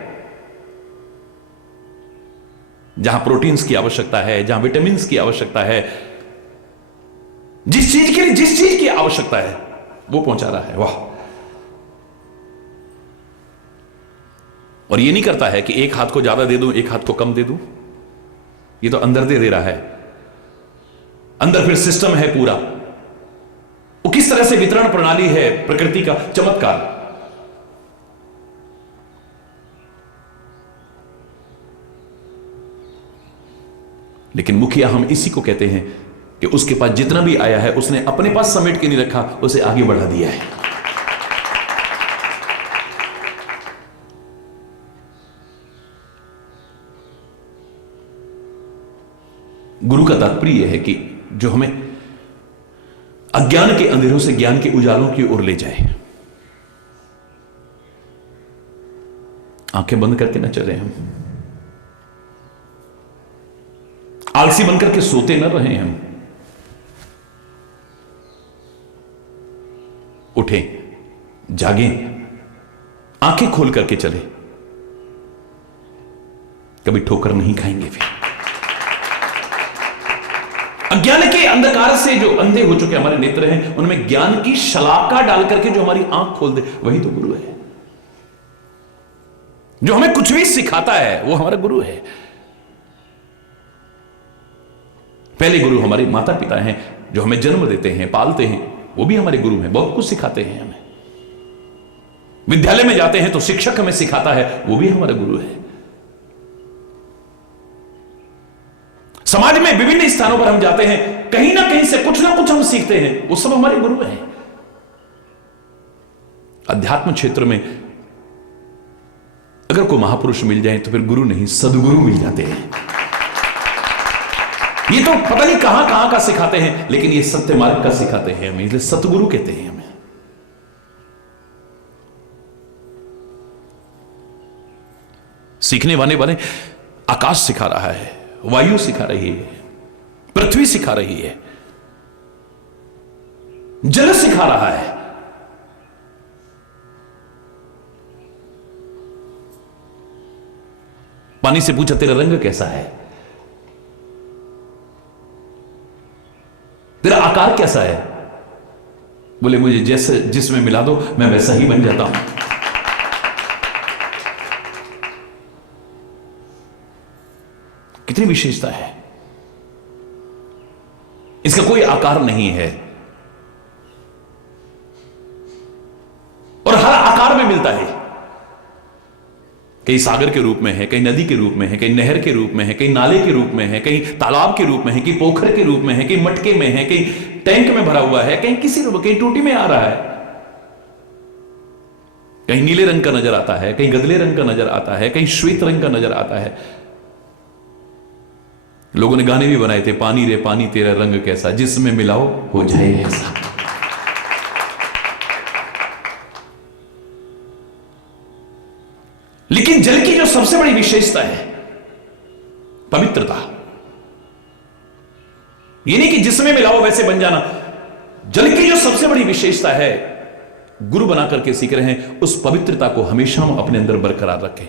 जहां प्रोटीन्स की आवश्यकता है, जहां विटामिन्स की आवश्यकता है, जिस चीज के लिए जिस चीज की आवश्यकता है वो पहुंचा रहा है। वाह! और ये नहीं करता है कि एक हाथ को ज्यादा दे दूं, एक हाथ को कम दे दूं। ये तो अंदर दे रहा है। अंदर फिर सिस्टम है पूरा। वो किस तरह से वितरण प्रणाली है, प्रकृति का चमत्कार। लेकिन मुखिया हम इसी को कहते हैं कि उसके पास जितना भी आया है उसने अपने पास समेट के नहीं रखा, उसे आगे बढ़ा दिया है। गुरु का तात्पर्य यह है कि जो हमें अज्ञान के अंधेरों से ज्ञान के उजालों की ओर ले जाए। आंखें बंद करके न चले हम, आलसी बनकर के सोते न रहे हम। उठें, जागें, आंखें खोल करके चले। कभी ठोकर नहीं खाएंगे। फिर अज्ञान के अंधकार से जो अंधे हो चुके हमारे नेत्र हैं, उनमें ज्ञान की शलाका डाल करके जो हमारी आंख खोल दे, वही तो गुरु है। जो हमें कुछ भी सिखाता है वो हमारा गुरु है। पहले गुरु हमारे माता पिता हैं, जो हमें जन्म देते हैं, पालते हैं, वो भी हमारे गुरु हैं, बहुत कुछ सिखाते हैं हमें। विद्यालय में जाते हैं तो शिक्षक हमें सिखाता है, वो भी हमारा गुरु है। समाज में विभिन्न स्थानों पर हम जाते हैं, कहीं ना कहीं से कुछ ना कुछ हम सीखते हैं, वो सब हमारे गुरु हैं। अध्यात्म क्षेत्र में अगर कोई महापुरुष मिल जाए तो फिर गुरु नहीं, सदगुरु मिल जाते हैं। ये तो पता नहीं कहां कहां का सिखाते हैं, लेकिन ये सत्य मार्ग का सिखाते हैं हमें, इसलिए सतगुरु कहते हैं हमें। सीखने वाले आकाश सिखा रहा है, वायु सिखा रही है, पृथ्वी सिखा रही है, जल सिखा रहा है। पानी से पूछा तेरा रंग कैसा है, तेरा आकार कैसा है? बोले मुझे जैसे जिसमें मिला दो मैं वैसा ही बन जाता हूं। कितनी विशेषता है, इसका कोई आकार नहीं है और हर आकार में मिलता है। कहीं सागर के रूप में है, कहीं नदी के रूप में है, कहीं नहर के रूप में है, कहीं नाले के रूप में है, कहीं तालाब के रूप में है, कहीं पोखर के रूप में है, कहीं मटके में है, कहीं टैंक में भरा हुआ है, कहीं किसी रूप, कहीं टूटी में आ रहा है, कहीं नीले रंग का नजर आता है, कहीं गदले रंग का नजर आता है, कहीं श्वेत रंग का नजर आता है। लोगों ने गाने भी बनाए थे, पानी रे पानी तेरा रंग कैसा, जिसमें मिलाओ हो जाए ऐसा। लेकिन जल की जो सबसे बड़ी विशेषता है पवित्रता। ये नहीं कि जिसमें मिलाओ वैसे बन जाना। जल की जो सबसे बड़ी विशेषता है, गुरु बना करके सीख रहे हैं, उस पवित्रता को हमेशा हम अपने अंदर बरकरार रखें।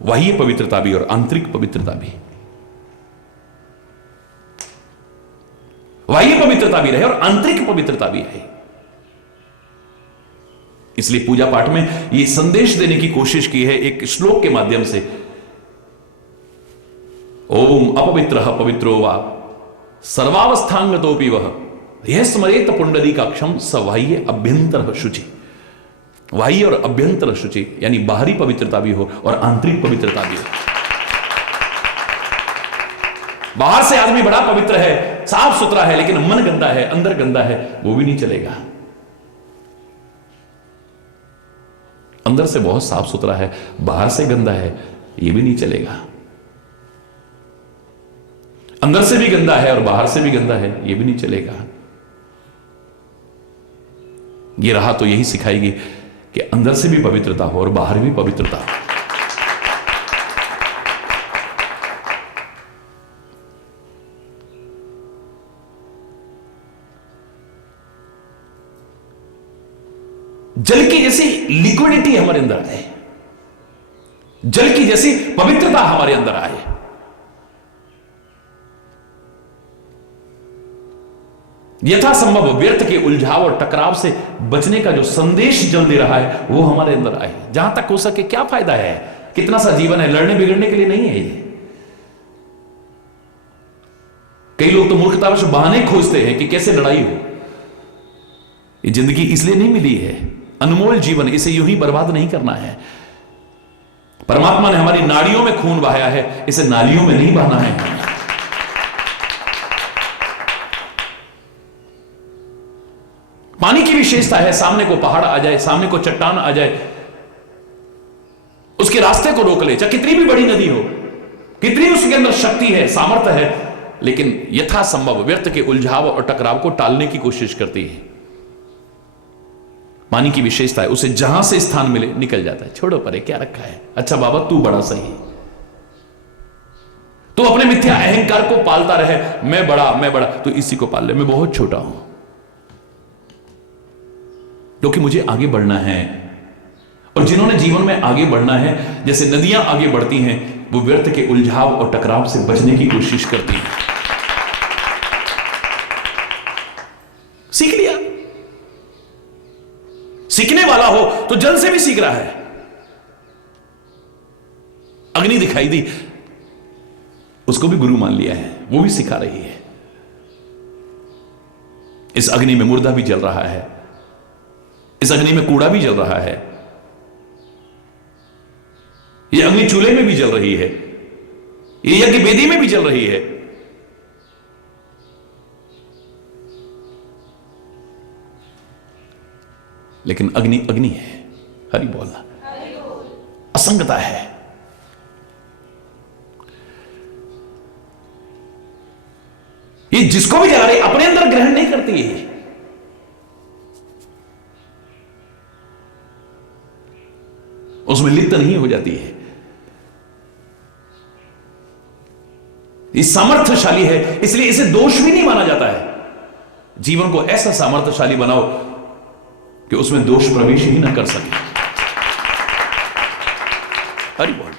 बाह्य पवित्रता भी और आंतरिक पवित्रता भी, बाह्य पवित्रता भी रहे और आंतरिक पवित्रता भी रहे। इसलिए पूजा पाठ में यह संदेश देने की कोशिश की है एक श्लोक के माध्यम से। ओम अपवित्रः पवित्रो वा सर्वावस्थांगतोपि वह यह स्मरेत पुंडरीकाक्षम स बाह्य अभ्यंतर शुचि। बाह्य और अभ्यंतर शुचि यानी बाहरी पवित्रता भी हो और आंतरिक पवित्रता भी हो। बाहर से आदमी बड़ा पवित्र है, साफ सुथरा है, लेकिन मन गंदा है, अंदर गंदा है, वो भी नहीं चलेगा। अंदर से बहुत साफ सुथरा है, बाहर से गंदा है, ये भी नहीं चलेगा। अंदर से भी गंदा है और बाहर से भी गंदा है, ये भी नहीं चलेगा। ये राह तो यही सिखाएगी कि अंदर से भी पवित्रता हो और बाहर भी पवित्रता हो। जल की जैसी लिक्विडिटी हमारे अंदर आए, जल की जैसी पवित्रता हमारे अंदर आए। यथासंभव व्यर्थ के उलझाव और टकराव से बचने का जो संदेश जल दे रहा है वो हमारे अंदर आए। जहां तक हो सके क्या फायदा है, कितना सा जीवन है, लड़ने बिगड़ने के लिए नहीं है ये। कई लोग तो मूर्खतावश बहाने खोजते हैं कि कैसे लड़ाई हो। ये जिंदगी इसलिए नहीं मिली है, अनमोल जीवन, इसे यूं ही बर्बाद नहीं करना है। परमात्मा ने हमारी नाड़ियों में खून बहाया है, इसे नालियों में नहीं बहाना है। पानी की विशेषता है, सामने को पहाड़ आ जाए, सामने को चट्टान आ जाए, उसके रास्ते को रोक ले, चाहे कितनी भी बड़ी नदी हो, कितनी उसके अंदर शक्ति है, सामर्थ्य है, लेकिन यथासंभव व्यर्थ के उलझाव और टकराव को टालने की कोशिश करती है। पानी की विशेषता है, उसे जहां से स्थान मिले निकल जाता है। छोड़ो परे, क्या रखा है, अच्छा बाबा तू बड़ा सही, तू अपने मिथ्या अहंकार को पालता रहे, मैं बड़ा, तो इसी को पाल ले, मैं बहुत छोटा हूं, क्योंकि मुझे आगे बढ़ना है। और जिन्होंने जीवन में आगे बढ़ना है, जैसे नदियां आगे बढ़ती हैं, वो व्यर्थ के उलझाव और टकराव से बचने की कोशिश करती हैं। सीख लिया, सीखने वाला हो तो जल से भी सीख रहा है। अग्नि दिखाई दी, उसको भी गुरु मान लिया है, वो भी सिखा रही है। इस अग्नि में मुर्दा भी जल रहा है, इस अग्नि में कूड़ा भी जल रहा है, ये अग्नि चूल्हे में भी जल रही है, ये यज्ञ वेदी में भी जल रही है। लेकिन अग्नि अग्नि है। हरि बोलना, असंगता है। ये जिसको भी जला रही अपने अंदर ग्रहण नहीं करती है, उसमें लिप्त नहीं हो जाती है। ये सामर्थ्यशाली है, इसलिए इसे दोष भी नहीं माना जाता है। जीवन को ऐसा सामर्थ्यशाली बनाओ कि उसमें दोष प्रवेश ही ना कर सके। हरि बोल।